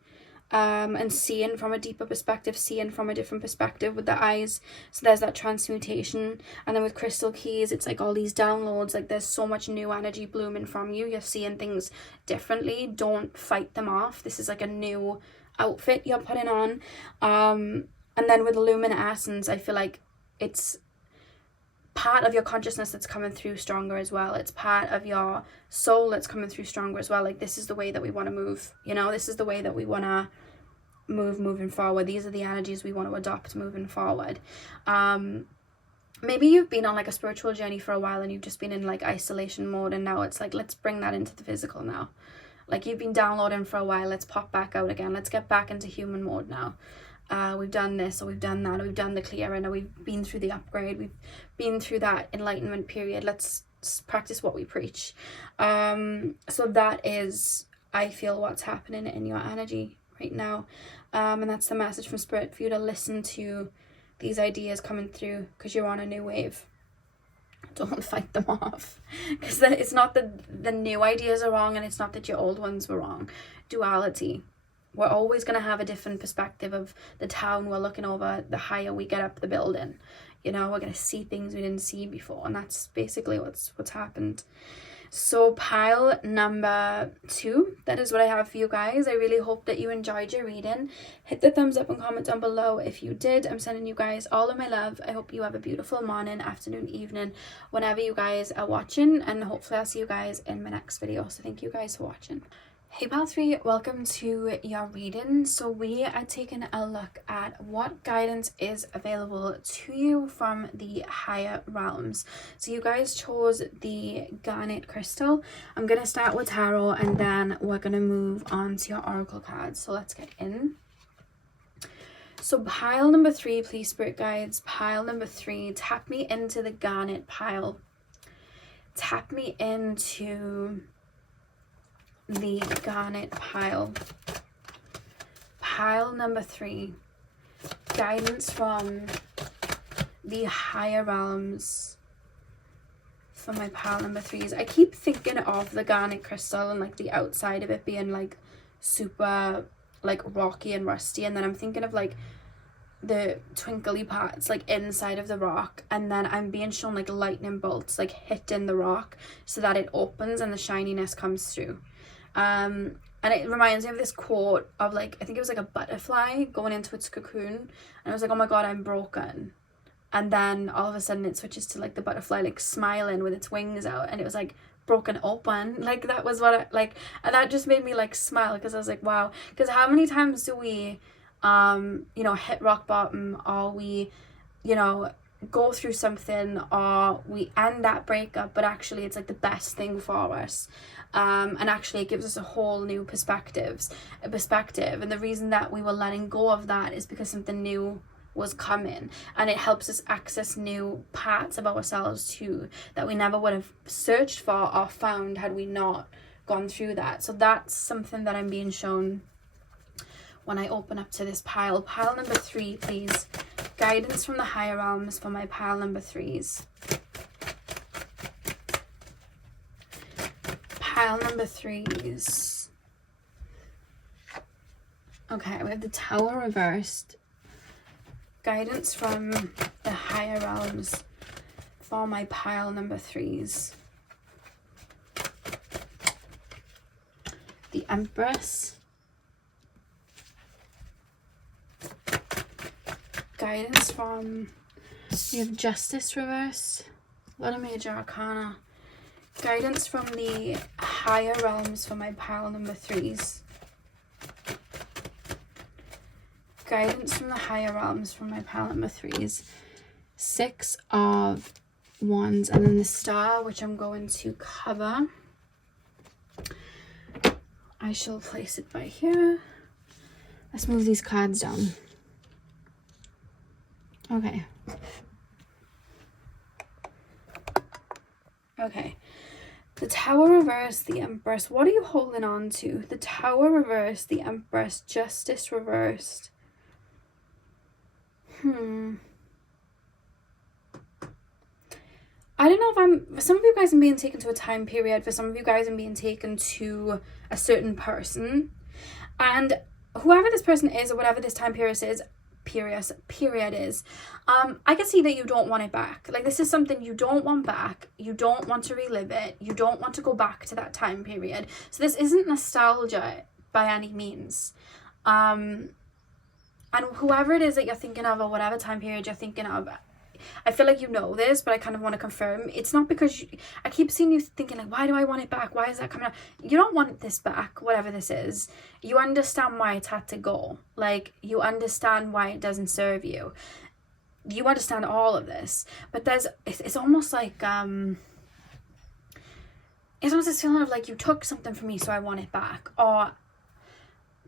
And seeing from a deeper perspective, seeing from a different perspective with the eyes. So there's that transmutation. And then with crystal keys, it's like all these downloads, like there's so much new energy blooming from you. You're seeing things differently. Don't fight them off. This is like a new outfit you're putting on. And then with luminescence, I feel like it's part of your consciousness that's coming through stronger as well. It's part of your soul that's coming through stronger as well. Like this is the way that we want to move, you know, this is the way that we want to moving forward. These are the energies we want to adopt moving forward. Maybe you've been on like a spiritual journey for a while and you've just been in like isolation mode, and now it's like, let's bring that into the physical now. Like you've been downloading for a while, let's pop back out again. Let's get back into human mode now. We've done this, or we've done that, or we've done the clearing, or we've been through the upgrade, we've been through that enlightenment period. Let's practice what we preach. So that is, I feel, what's happening in your energy right now. And that's the message from Spirit, for you to listen to these ideas coming through, because you're on a new wave. Don't fight them off, because it's not that the new ideas are wrong, and it's not that your old ones were wrong. Duality. We're always going to have a different perspective of the town we're looking over the higher we get up the building. You know, we're going to see things we didn't see before, and that's basically what's happened. So pile number 2, that is what I have for you guys. I really hope that you enjoyed your reading. Hit the thumbs up and comment down below if you did. I'm sending you guys all of my love. I hope you have a beautiful morning, afternoon, evening, whenever you guys are watching, and hopefully I'll see you guys in my next video. So thank you guys for watching. Hey Pile 3, welcome to your reading. So we are taking a look at what guidance is available to you from the higher realms. So you guys chose the garnet crystal. I'm going to start with tarot, and then we're going to move on to your oracle cards. So let's get in. So pile number 3, please Spirit Guides, pile number 3, tap me into the garnet pile. Tap me into the garnet pile. Pile number 3, guidance from the higher realms for my pile number 3s. I keep thinking of the garnet crystal and like the outside of it being like super like rocky and rusty, and then I'm thinking of like the twinkly parts like inside of the rock, and then I'm being shown like lightning bolts like hitting the rock so that it opens and the shininess comes through. And it reminds me of this quote of like, I think it was like a butterfly going into its cocoon, and I was like, oh my god, I'm broken. And then all of a sudden it switches to like the butterfly like smiling with its wings out, and it was like broken open. Like that was what I like, and that just made me like smile, because I was like, wow. Because how many times do we you know, hit rock bottom, or we, you know, go through something, or we end that breakup, but actually it's like the best thing for us, and actually it gives us a whole new perspective. And the reason that we were letting go of that is because something new was coming, and it helps us access new parts of ourselves too that we never would have searched for or found had we not gone through that. So that's something that I'm being shown when I open up to this pile. Pile number 3, please. Guidance from the higher realms for my pile number 3s. Pile number 3s. Okay, we have the Tower reversed. Guidance from the higher realms for my pile number 3s. The Empress. Guidance from, we have Justice reversed. A lot of major arcana Guidance from the higher realms for my pile number 3s. Guidance from the higher realms for my pile number 3s. 6 of Wands, and then the star, which I'm going to cover. I shall place it by here. Let's move these cards down. Okay. Okay. The Tower reversed, the Empress. What are you holding on to? The Tower reversed, the Empress, Justice reversed. I don't know if I'm... Some of you guys are being taken to a time period. For some of you guys are being taken to a certain person. And whoever this person is, or whatever this time period is, I can see that you don't want it back. Like, this is something you don't want back. You don't want to relive it. You don't want to go back to that time period. So this isn't nostalgia by any means. And whoever it is that you're thinking of, or whatever time period you're thinking of, I feel like you know this, but I kind of want to confirm. It's not because I keep seeing you thinking, like, why do I want it back? Why is that coming out? You don't want this back, whatever this is. You understand why it's had to go. Like, you understand why it doesn't serve you. You understand all of this. But it's almost like, it's almost this feeling of like, you took something from me, so I want it back. Or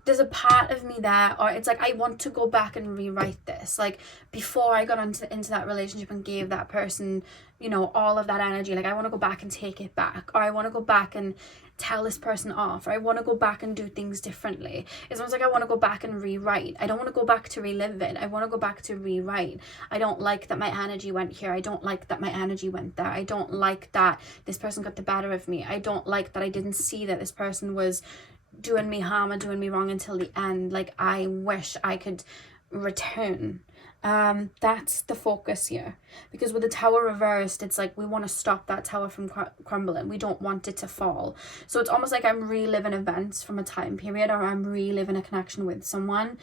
there's a part of me there, or it's like I want to go back and rewrite this. Like, before I got into that relationship and gave that person, you know, all of that energy, like I want to go back and take it back, or I want to go back and tell this person off, or I want to go back and do things differently. It's almost like I want to go back and rewrite. I don't want to go back to relive it. I want to go back to rewrite. I don't like that my energy went here. I don't like that my energy went there. I don't like that this person got the better of me. I don't like that I didn't see that this person was doing me harm or doing me wrong until the end. Like, I wish I could return. That's the focus here, because with the Tower reversed, it's like we want to stop that tower from crumbling. We don't want it to fall. So it's almost like I'm reliving events from a time period, or I'm reliving a connection with someone,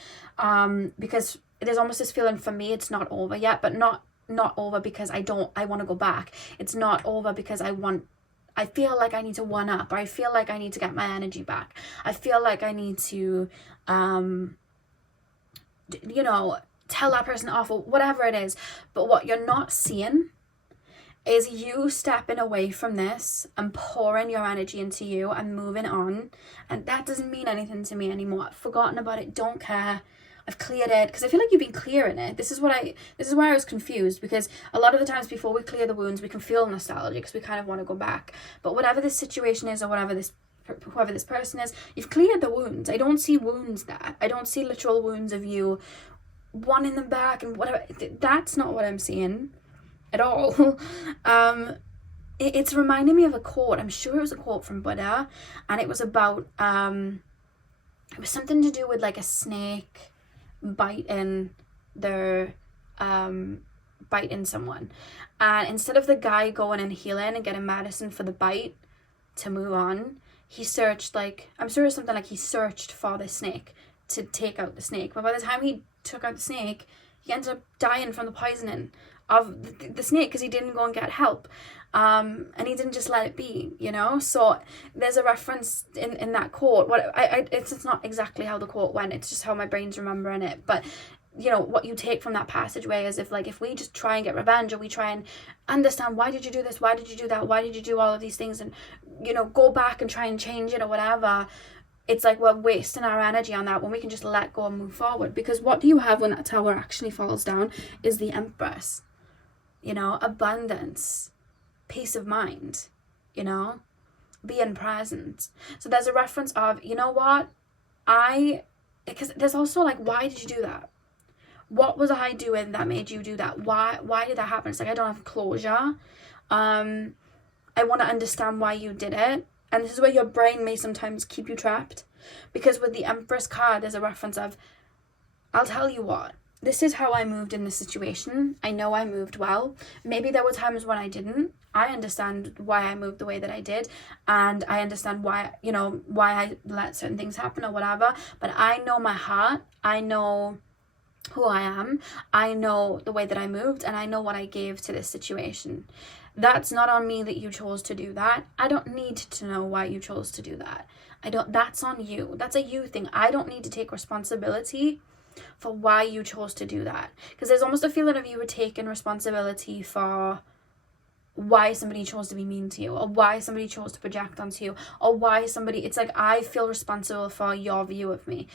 because there's almost this feeling for me it's not over yet, but not over because I want to go back. It's not over because I feel like I need to one up, or I feel like I need to get my energy back. I feel like I need to, tell that person off, or whatever it is. But what you're not seeing is you stepping away from this and pouring your energy into you and moving on. And that doesn't mean anything to me anymore. I've forgotten about it, don't care. I've cleared it, because I feel like you've been clearing it. This is where I was confused, because a lot of the times before we clear the wounds, we can feel nostalgia because we kind of want to go back. But whatever this situation is, or whoever this person is, you've cleared the wounds. I don't see wounds there. I don't see literal wounds of you wanting them back and whatever. That's not what I'm seeing at all. It's reminding me of a quote. I'm sure it was a quote from Buddha, and it was about it was something to do with like a snake biting someone, and instead of the guy going and healing and getting medicine for the bite to move on, he searched, like, I'm sure it's something like he searched for the snake to take out the snake, but by the time he took out the snake, he ended up dying from the poisoning of the snake, because he didn't go and get help, and he didn't just let it be, you know. So there's a reference in that quote. It's not exactly how the quote went, it's just how my brain's remembering it, but you know, what you take from that passageway is, if we just try and get revenge, or we try and understand, why did you do this, why did you do that, why did you do all of these things, and, you know, go back and try and change it or whatever, it's like we're wasting our energy on that when we can just let go and move forward. Because what do you have when that tower actually falls down is the Empress, you know, abundance, peace of mind, you know, being present. So there's a reference of, you know what, because there's also like, why did you do that? What was I doing that made you do that? Why did that happen? It's like, I don't have closure. I want to understand why you did it. And this is where your brain may sometimes keep you trapped. Because with the Empress card, there's a reference of, I'll tell you what, this is how I moved in this situation. I know I moved well. Maybe there were times when I didn't. I understand why I moved the way that I did. And I understand why I let certain things happen or whatever. But I know my heart. I know who I am. I know the way that I moved, and I know what I gave to this situation. That's not on me that you chose to do that. I don't need to know why you chose to do that. That's on you. That's a you thing. I don't need to take responsibility for why you chose to do that. Because there's almost a feeling of you were taking responsibility for why somebody chose to be mean to you, or why somebody chose to project onto you, or why somebody, it's like, I feel responsible for your view of me.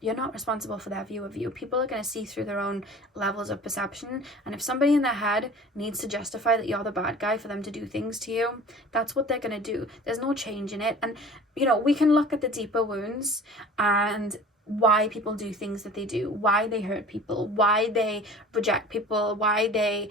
You're not responsible for their view of you. People are going to see through their own levels of perception. And if somebody in their head needs to justify that you're the bad guy for them to do things to you, that's what they're going to do. There's no change in it. And, you know, we can look at the deeper wounds and why people do things that they do, why they hurt people, why they reject people, why they,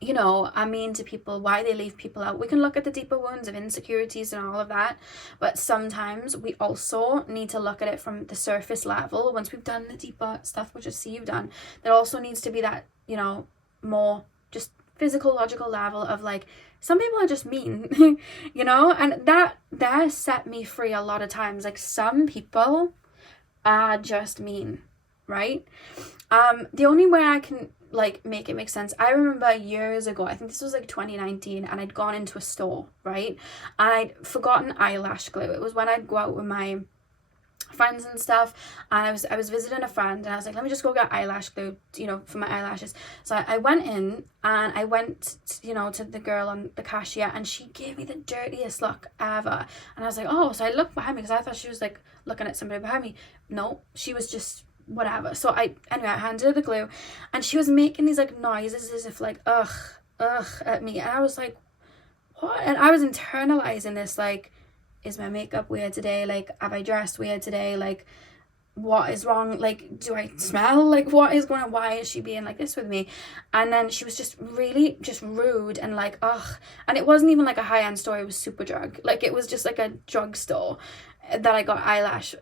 you know, are mean to people, why they leave people out. We can look at the deeper wounds of insecurities and all of that, but sometimes we also need to look at it from the surface level. Once we've done the deeper stuff, which I see you've done, there also needs to be that, you know, more just physical, logical level of like, some people are just mean, you know, and that set me free a lot of times. Like, some people are just mean, right? The only way I can like make it make sense, I remember years ago, I think this was like 2019, and I'd gone into a store, right, and I'd forgotten eyelash glue. It was when I'd go out with my friends and stuff, and I was visiting a friend, and I was like, let me just go get eyelash glue, you know, for my eyelashes. So I went in, and I went, you know, to the girl on the cashier, and she gave me the dirtiest look ever. And I was like, oh, so I looked behind me because I thought she was like looking at somebody behind me. No, she was just whatever. So I handed her the glue, and she was making these like noises as if like ugh at me, and I was like, what? And I was internalizing this, like, is my makeup weird today? Like, have I dressed weird today? Like, what is wrong? Like, do I smell? Like, what is going on? Why is she being like this with me? And then she was just really just rude and like, ugh. And it wasn't even like a high-end store, it was Superdrug. Like, it was just like a drugstore that I got eyelash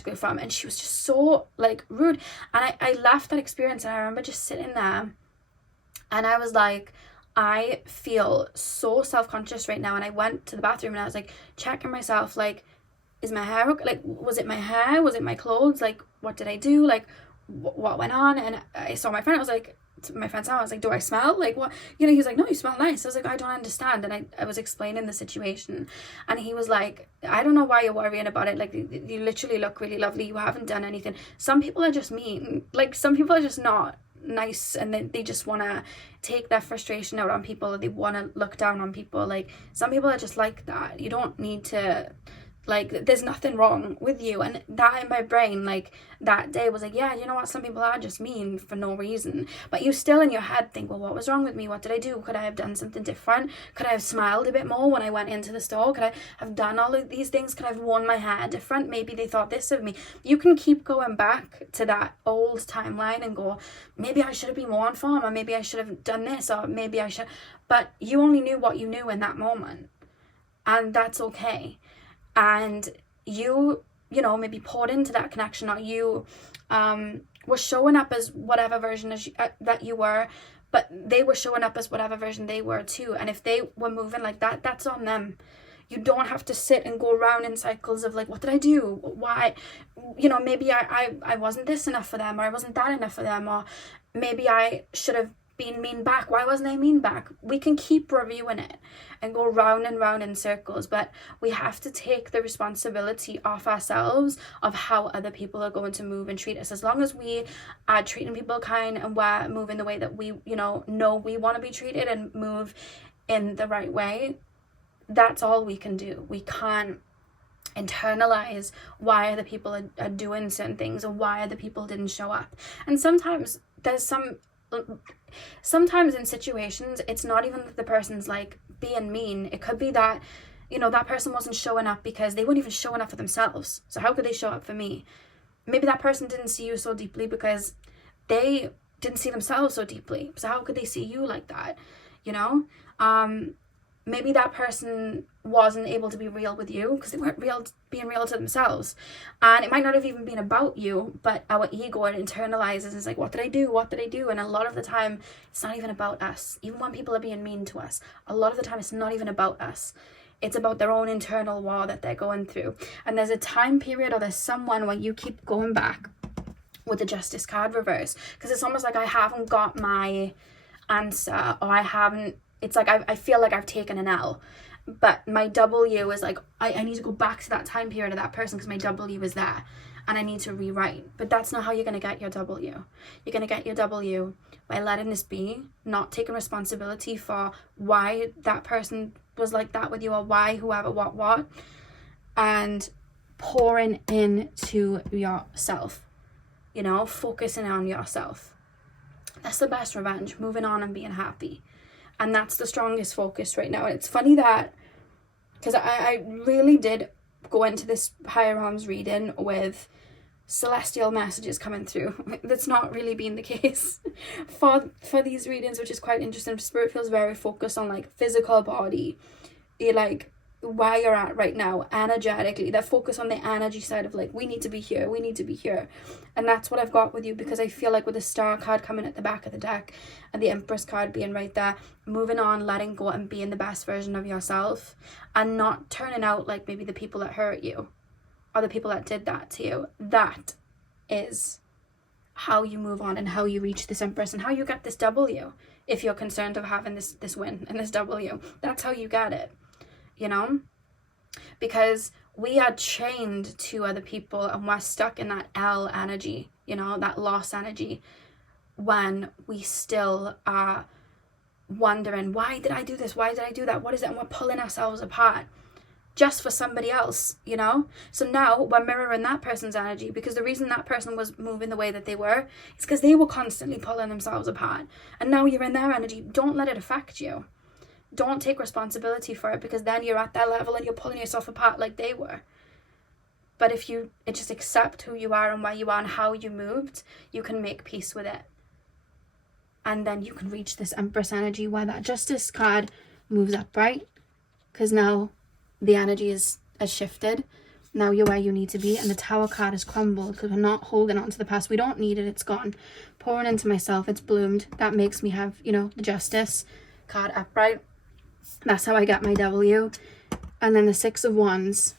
glue from, and she was just so like rude. And I left that experience, and I remember just sitting there, and I was like, I feel so self-conscious right now. And I went to the bathroom, and I was like checking myself, like, is my hair okay? Like, was it my hair? Was it my clothes? Like, what did I do? Like, what went on? And I saw my friend, I was like, do I smell? Like, what? You know, he was like, no, you smell nice. I was like, I don't understand. And I was explaining the situation, and he was like, I don't know why you're worrying about it. Like, you literally look really lovely. You haven't done anything. Some people are just mean. Like, some people are just not nice, and they just want to take their frustration out on people, or they want to look down on people. Like, some people are just like that. You don't need to, like, there's nothing wrong with you. And that in my brain, like, that day was like, yeah, you know what, some people are just mean for no reason. But you still in your head think, well, what was wrong with me? What did I do? Could I have done something different? Could I have smiled a bit more when I went into the store? Could I have done all of these things? Could I have worn my hair different? Maybe they thought this of me. You can keep going back to that old timeline and go, maybe I should have been more on form, or maybe I should have done this, or maybe I should. But you only knew what you knew in that moment, and that's okay. And you know, maybe poured into that connection, or you were showing up as whatever version that you were, but they were showing up as whatever version they were too. And if they were moving like that, that's on them. You don't have to sit and go around in cycles of like, what did I do? Why? You know, maybe I wasn't this enough for them, or I wasn't that enough for them, or maybe I should have been mean back. Why wasn't I mean back? We can keep reviewing it and go round and round in circles, but we have to take the responsibility off ourselves of how other people are going to move and treat us. As long as we are treating people kind, and we're moving the way that we, you know we want to be treated, and move in the right way, that's all we can do. We can't internalize why other people are doing certain things, or why other people didn't show up. And sometimes in situations, it's not even that the person's like being mean. It could be that, you know, that person wasn't showing up because they weren't even showing up for themselves. So how could they show up for me? Maybe that person didn't see you so deeply because they didn't see themselves so deeply. So how could they see you like that? You know? Maybe that person wasn't able to be real with you because they weren't being real to themselves. And it might not have even been about you, but our ego, it internalizes. It's like, what did I do? And a lot of the time, it's not even about us. Even when people are being mean to us, a lot of the time, it's not even about us. It's about their own internal war that they're going through. And there's a time period, or there's someone where you keep going back with the Justice card reverse, because it's almost like I haven't got my answer, or I haven't it's like I feel like I've taken an L. But my W is like, I need to go back to that time period of that person because my W is there and I need to rewrite. But that's not how you're going to get your W. You're going to get your W by letting this be, not taking responsibility for why that person was like that with you, or why whoever what, and pouring into yourself, you know, focusing on yourself. That's the best revenge, moving on and being happy. And that's the strongest focus right now. And it's funny that, because I really did go into this higher realms reading with celestial messages coming through. That's not really been the case for these readings, which is quite interesting. Spirit feels very focused on like physical body, like where you're at right now energetically. That focus on the energy side of like, we need to be here, we need to be here. And that's what I've got with you, because I feel like with the Star card coming at the back of the deck and the Empress card being right there, moving on, letting go, and being the best version of yourself, and not turning out like maybe the people that hurt you or the people that did that to you. That is how you move on and how you reach this Empress and how you get this W. If you're concerned of having this win and this W, that's how you get it, you know? Because we are chained to other people and we're stuck in that L energy, you know, that loss energy, when we still are wondering, why did I do this? Why did I do that? What is it? And we're pulling ourselves apart just for somebody else, you know? So now we're mirroring that person's energy, because the reason that person was moving the way that they were is because they were constantly pulling themselves apart. And now you're in their energy. Don't let it affect you. Don't take responsibility for it, because then you're at that level and you're pulling yourself apart like they were. But if you just accept who you are and where you are and how you moved, you can make peace with it. And then you can reach this Empress energy where that Justice card moves up, right? Because now the energy has shifted. Now you're where you need to be. And the Tower card has crumbled because we're not holding on to the past. We don't need it. It's gone. Pouring into myself. It's bloomed. That makes me have, you know, the Justice card upright. That's how I get my W. And then the Six of Wands.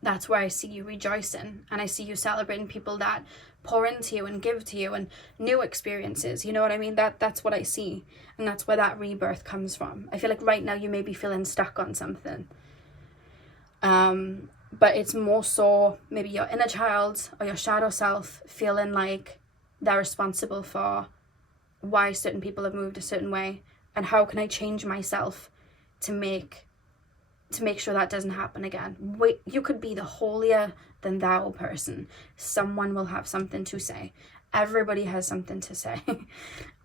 That's where I see you rejoicing. And I see you celebrating people that pour into you and give to you and new experiences. You know what I mean? That's what I see. And that's where that rebirth comes from. I feel like right now you may be feeling stuck on something. But it's more so maybe your inner child or your shadow self feeling like they're responsible for why certain people have moved a certain way, and how can I change myself to make sure that doesn't happen again. Wait, you could be the holier than thou person. Someone will have something to say. Everybody has something to say.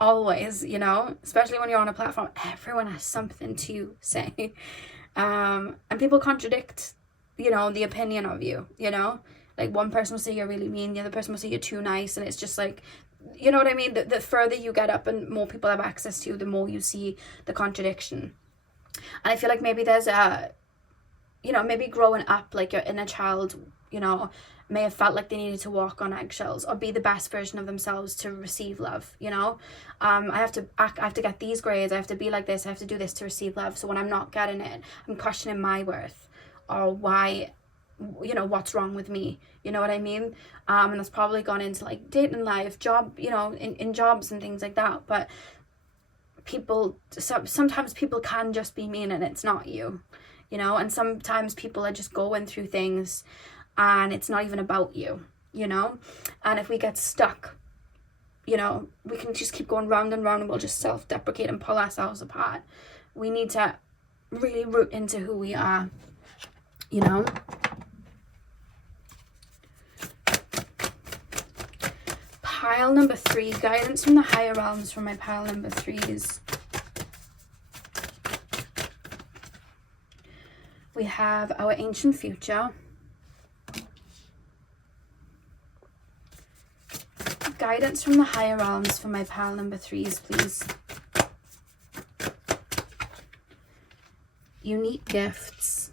Always, you know, especially when you're on a platform, everyone has something to say. And people contradict, you know, the opinion of you, you know, like one person will say you're really mean, the other person will say you're too nice, and it's just like, you know what I mean? The further you get up and more people have access to you, the more you see the contradiction. And I feel like maybe there's a, you know, maybe growing up, like your inner child, you know, may have felt like they needed to walk on eggshells or be the best version of themselves to receive love, you know? I have to get these grades, I have to be like this, I have to do this to receive love. So when I'm not getting it, I'm questioning my worth, or why, you know, what's wrong with me, you know what I mean? And that's probably gone into like dating life, job, you know, in jobs and things like that. But sometimes people can just be mean and it's not you, you know? And sometimes people are just going through things and it's not even about you, you know? And if we get stuck, you know, we can just keep going round and round and we'll just self-deprecate and pull ourselves apart. We need to really root into who we are, you know? Pile number 3, guidance from the higher realms for my pile number 3s. We have our ancient future. Guidance from the higher realms for my pile number 3s, please. Unique gifts.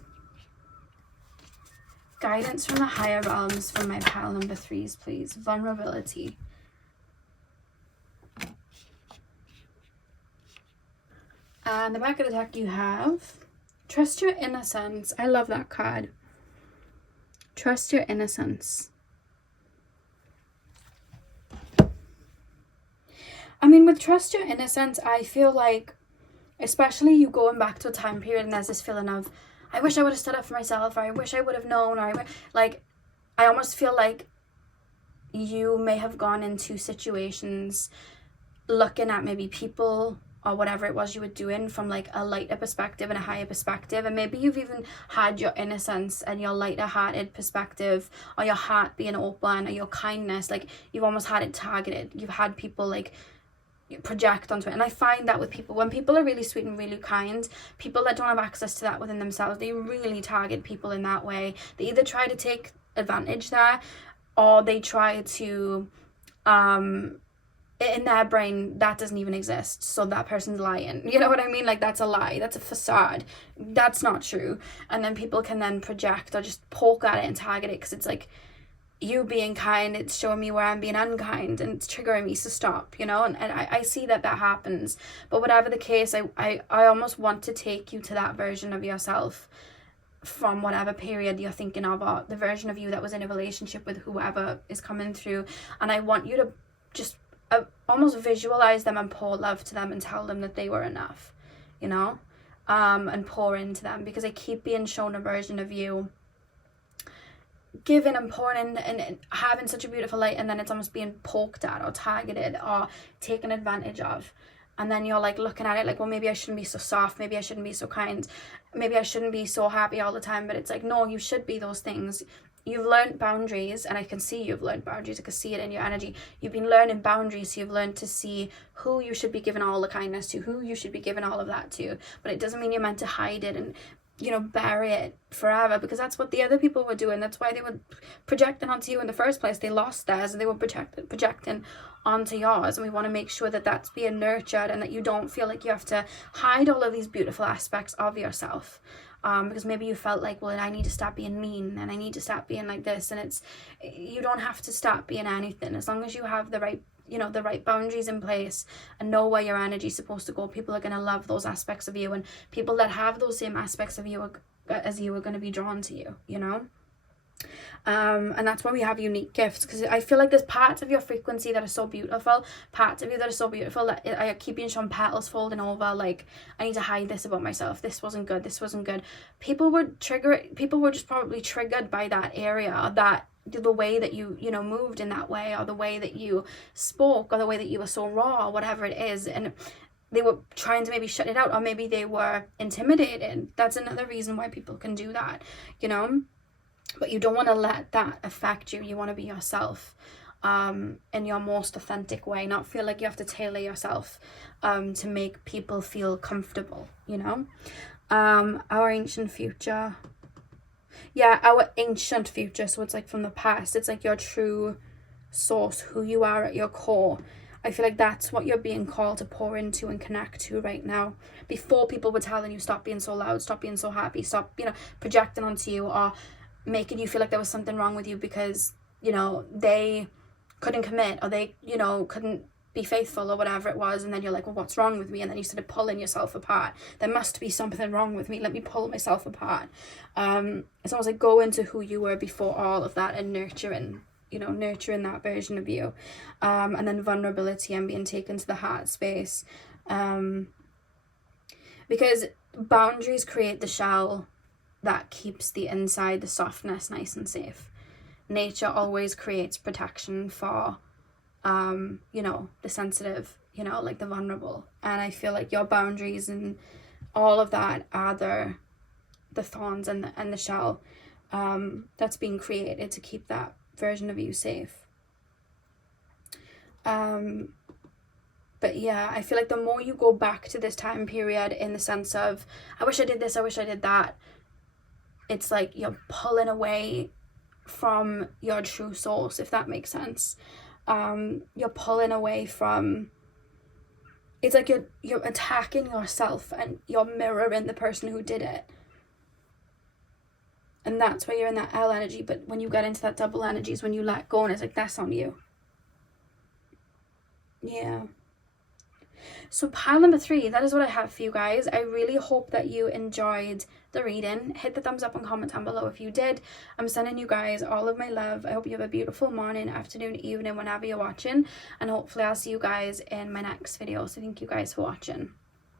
Guidance from the higher realms for my pile number 3s, please. Vulnerability. And the back of the deck you have trust your innocence. I love that card. Trust your innocence. I mean, with trust your innocence, I feel like especially you going back to a time period and there's this feeling of, I wish I would have stood up for myself, or I wish I would have known, or I almost feel like you may have gone into situations looking at maybe people or whatever it was you were doing from like a lighter perspective and a higher perspective, and maybe you've even had your innocence and your lighter hearted perspective, or your heart being open, or your kindness, like you've almost had it targeted. You've had people like project onto it. And I find that with people, when people are really sweet and really kind, people that don't have access to that within themselves, they really target people in that way. They either try to take advantage there, or they try to in their brain that doesn't even exist, so that person's lying, you know what I mean? Like, that's a lie, that's a facade, that's not true. And then people can then project or just poke at it and target it, because it's like, you being kind, it's showing me where I'm being unkind, and it's triggering me to stop, you know. And I see that happens. But whatever the case, I almost want to take you to that version of yourself from whatever period you're thinking of, or the version of you that was in a relationship with whoever is coming through. And I want you to just almost visualize them and pour love to them and tell them that they were enough, you know, and pour into them, because I keep being shown a version of you giving and pouring and having such a beautiful light, and then it's almost being poked at or targeted or taken advantage of. And then you're like looking at it like, well, maybe I shouldn't be so soft, maybe I shouldn't be so kind, maybe I shouldn't be so happy all the time. But it's like, no, you should be those things. You've learned boundaries, and I can see you've learned boundaries. I can see it in your energy. You've been learning boundaries, so you've learned to see who you should be giving all the kindness to, who you should be giving all of that to. But it doesn't mean you're meant to hide it and, you know, bury it forever, because that's what the other people were doing. That's why they were projecting onto you in the first place. They lost theirs and they were projecting onto yours. And we want to make sure that that's being nurtured, and that you don't feel like you have to hide all of these beautiful aspects of yourself. Because maybe you felt like, well, I need to stop being mean, and I need to stop being like this. And you don't have to stop being anything, as long as you have the right, you know, the right boundaries in place and know where your energy is supposed to go. People are going to love those aspects of you, and people that have those same aspects of you as you are going to be drawn to you, you know. And that's why we have unique gifts, because I feel like there's parts of your frequency that are so beautiful, parts of you that are so beautiful that I keep being shown petals folding over, like, I need to hide this about myself, this wasn't good. People were just probably triggered by that area, that the way that you know, moved in that way, or the way that you spoke, or the way that you were so raw, or whatever it is. And they were trying to maybe shut it out, or maybe they were intimidated. That's another reason why people can do that, you know. But you don't want to let that affect you. You want to be yourself in your most authentic way, not feel like you have to tailor yourself to make people feel comfortable, you know. Our ancient future. Yeah, our ancient future. So it's like from the past. It's like your true source, who you are at your core. I feel like that's what you're being called to pour into and connect to right now. Before, people were telling you, stop being so loud, stop being so happy, stop, you know, projecting onto you, or making you feel like there was something wrong with you because, you know, they couldn't commit, or they, you know, couldn't be faithful, or whatever it was. And then you're like, well, what's wrong with me? And then you started pulling yourself apart. There must be something wrong with me. Let me pull myself apart. It's almost like go into who you were before all of that, and nurturing that version of you. And then vulnerability and being taken to the heart space. Because boundaries create the shell that keeps the inside, the softness, nice and safe. Nature always creates protection for, you know, the sensitive, you know, like the vulnerable. And I feel like your boundaries and all of that are the thorns and the shell that's being created to keep that version of you safe. But yeah, I feel like the more you go back to this time period, in the sense of, I wish I did this, I wish I did that, it's like you're pulling away from your true source, if that makes sense. You're pulling away from, it's like you're attacking yourself, and you're mirroring the person who did it. And that's why you're in that L energy. But when you get into that double energy is when you let go, and it's like, that's on you. Yeah. So pile number 3, that is what I have for you guys. I really hope that you enjoyed the reading. Hit the thumbs up and comment down below if you did. I'm sending you guys all of my love. I hope you have a beautiful morning, afternoon, evening, whenever you're watching. And hopefully I'll see you guys in my next video. So thank you guys for watching.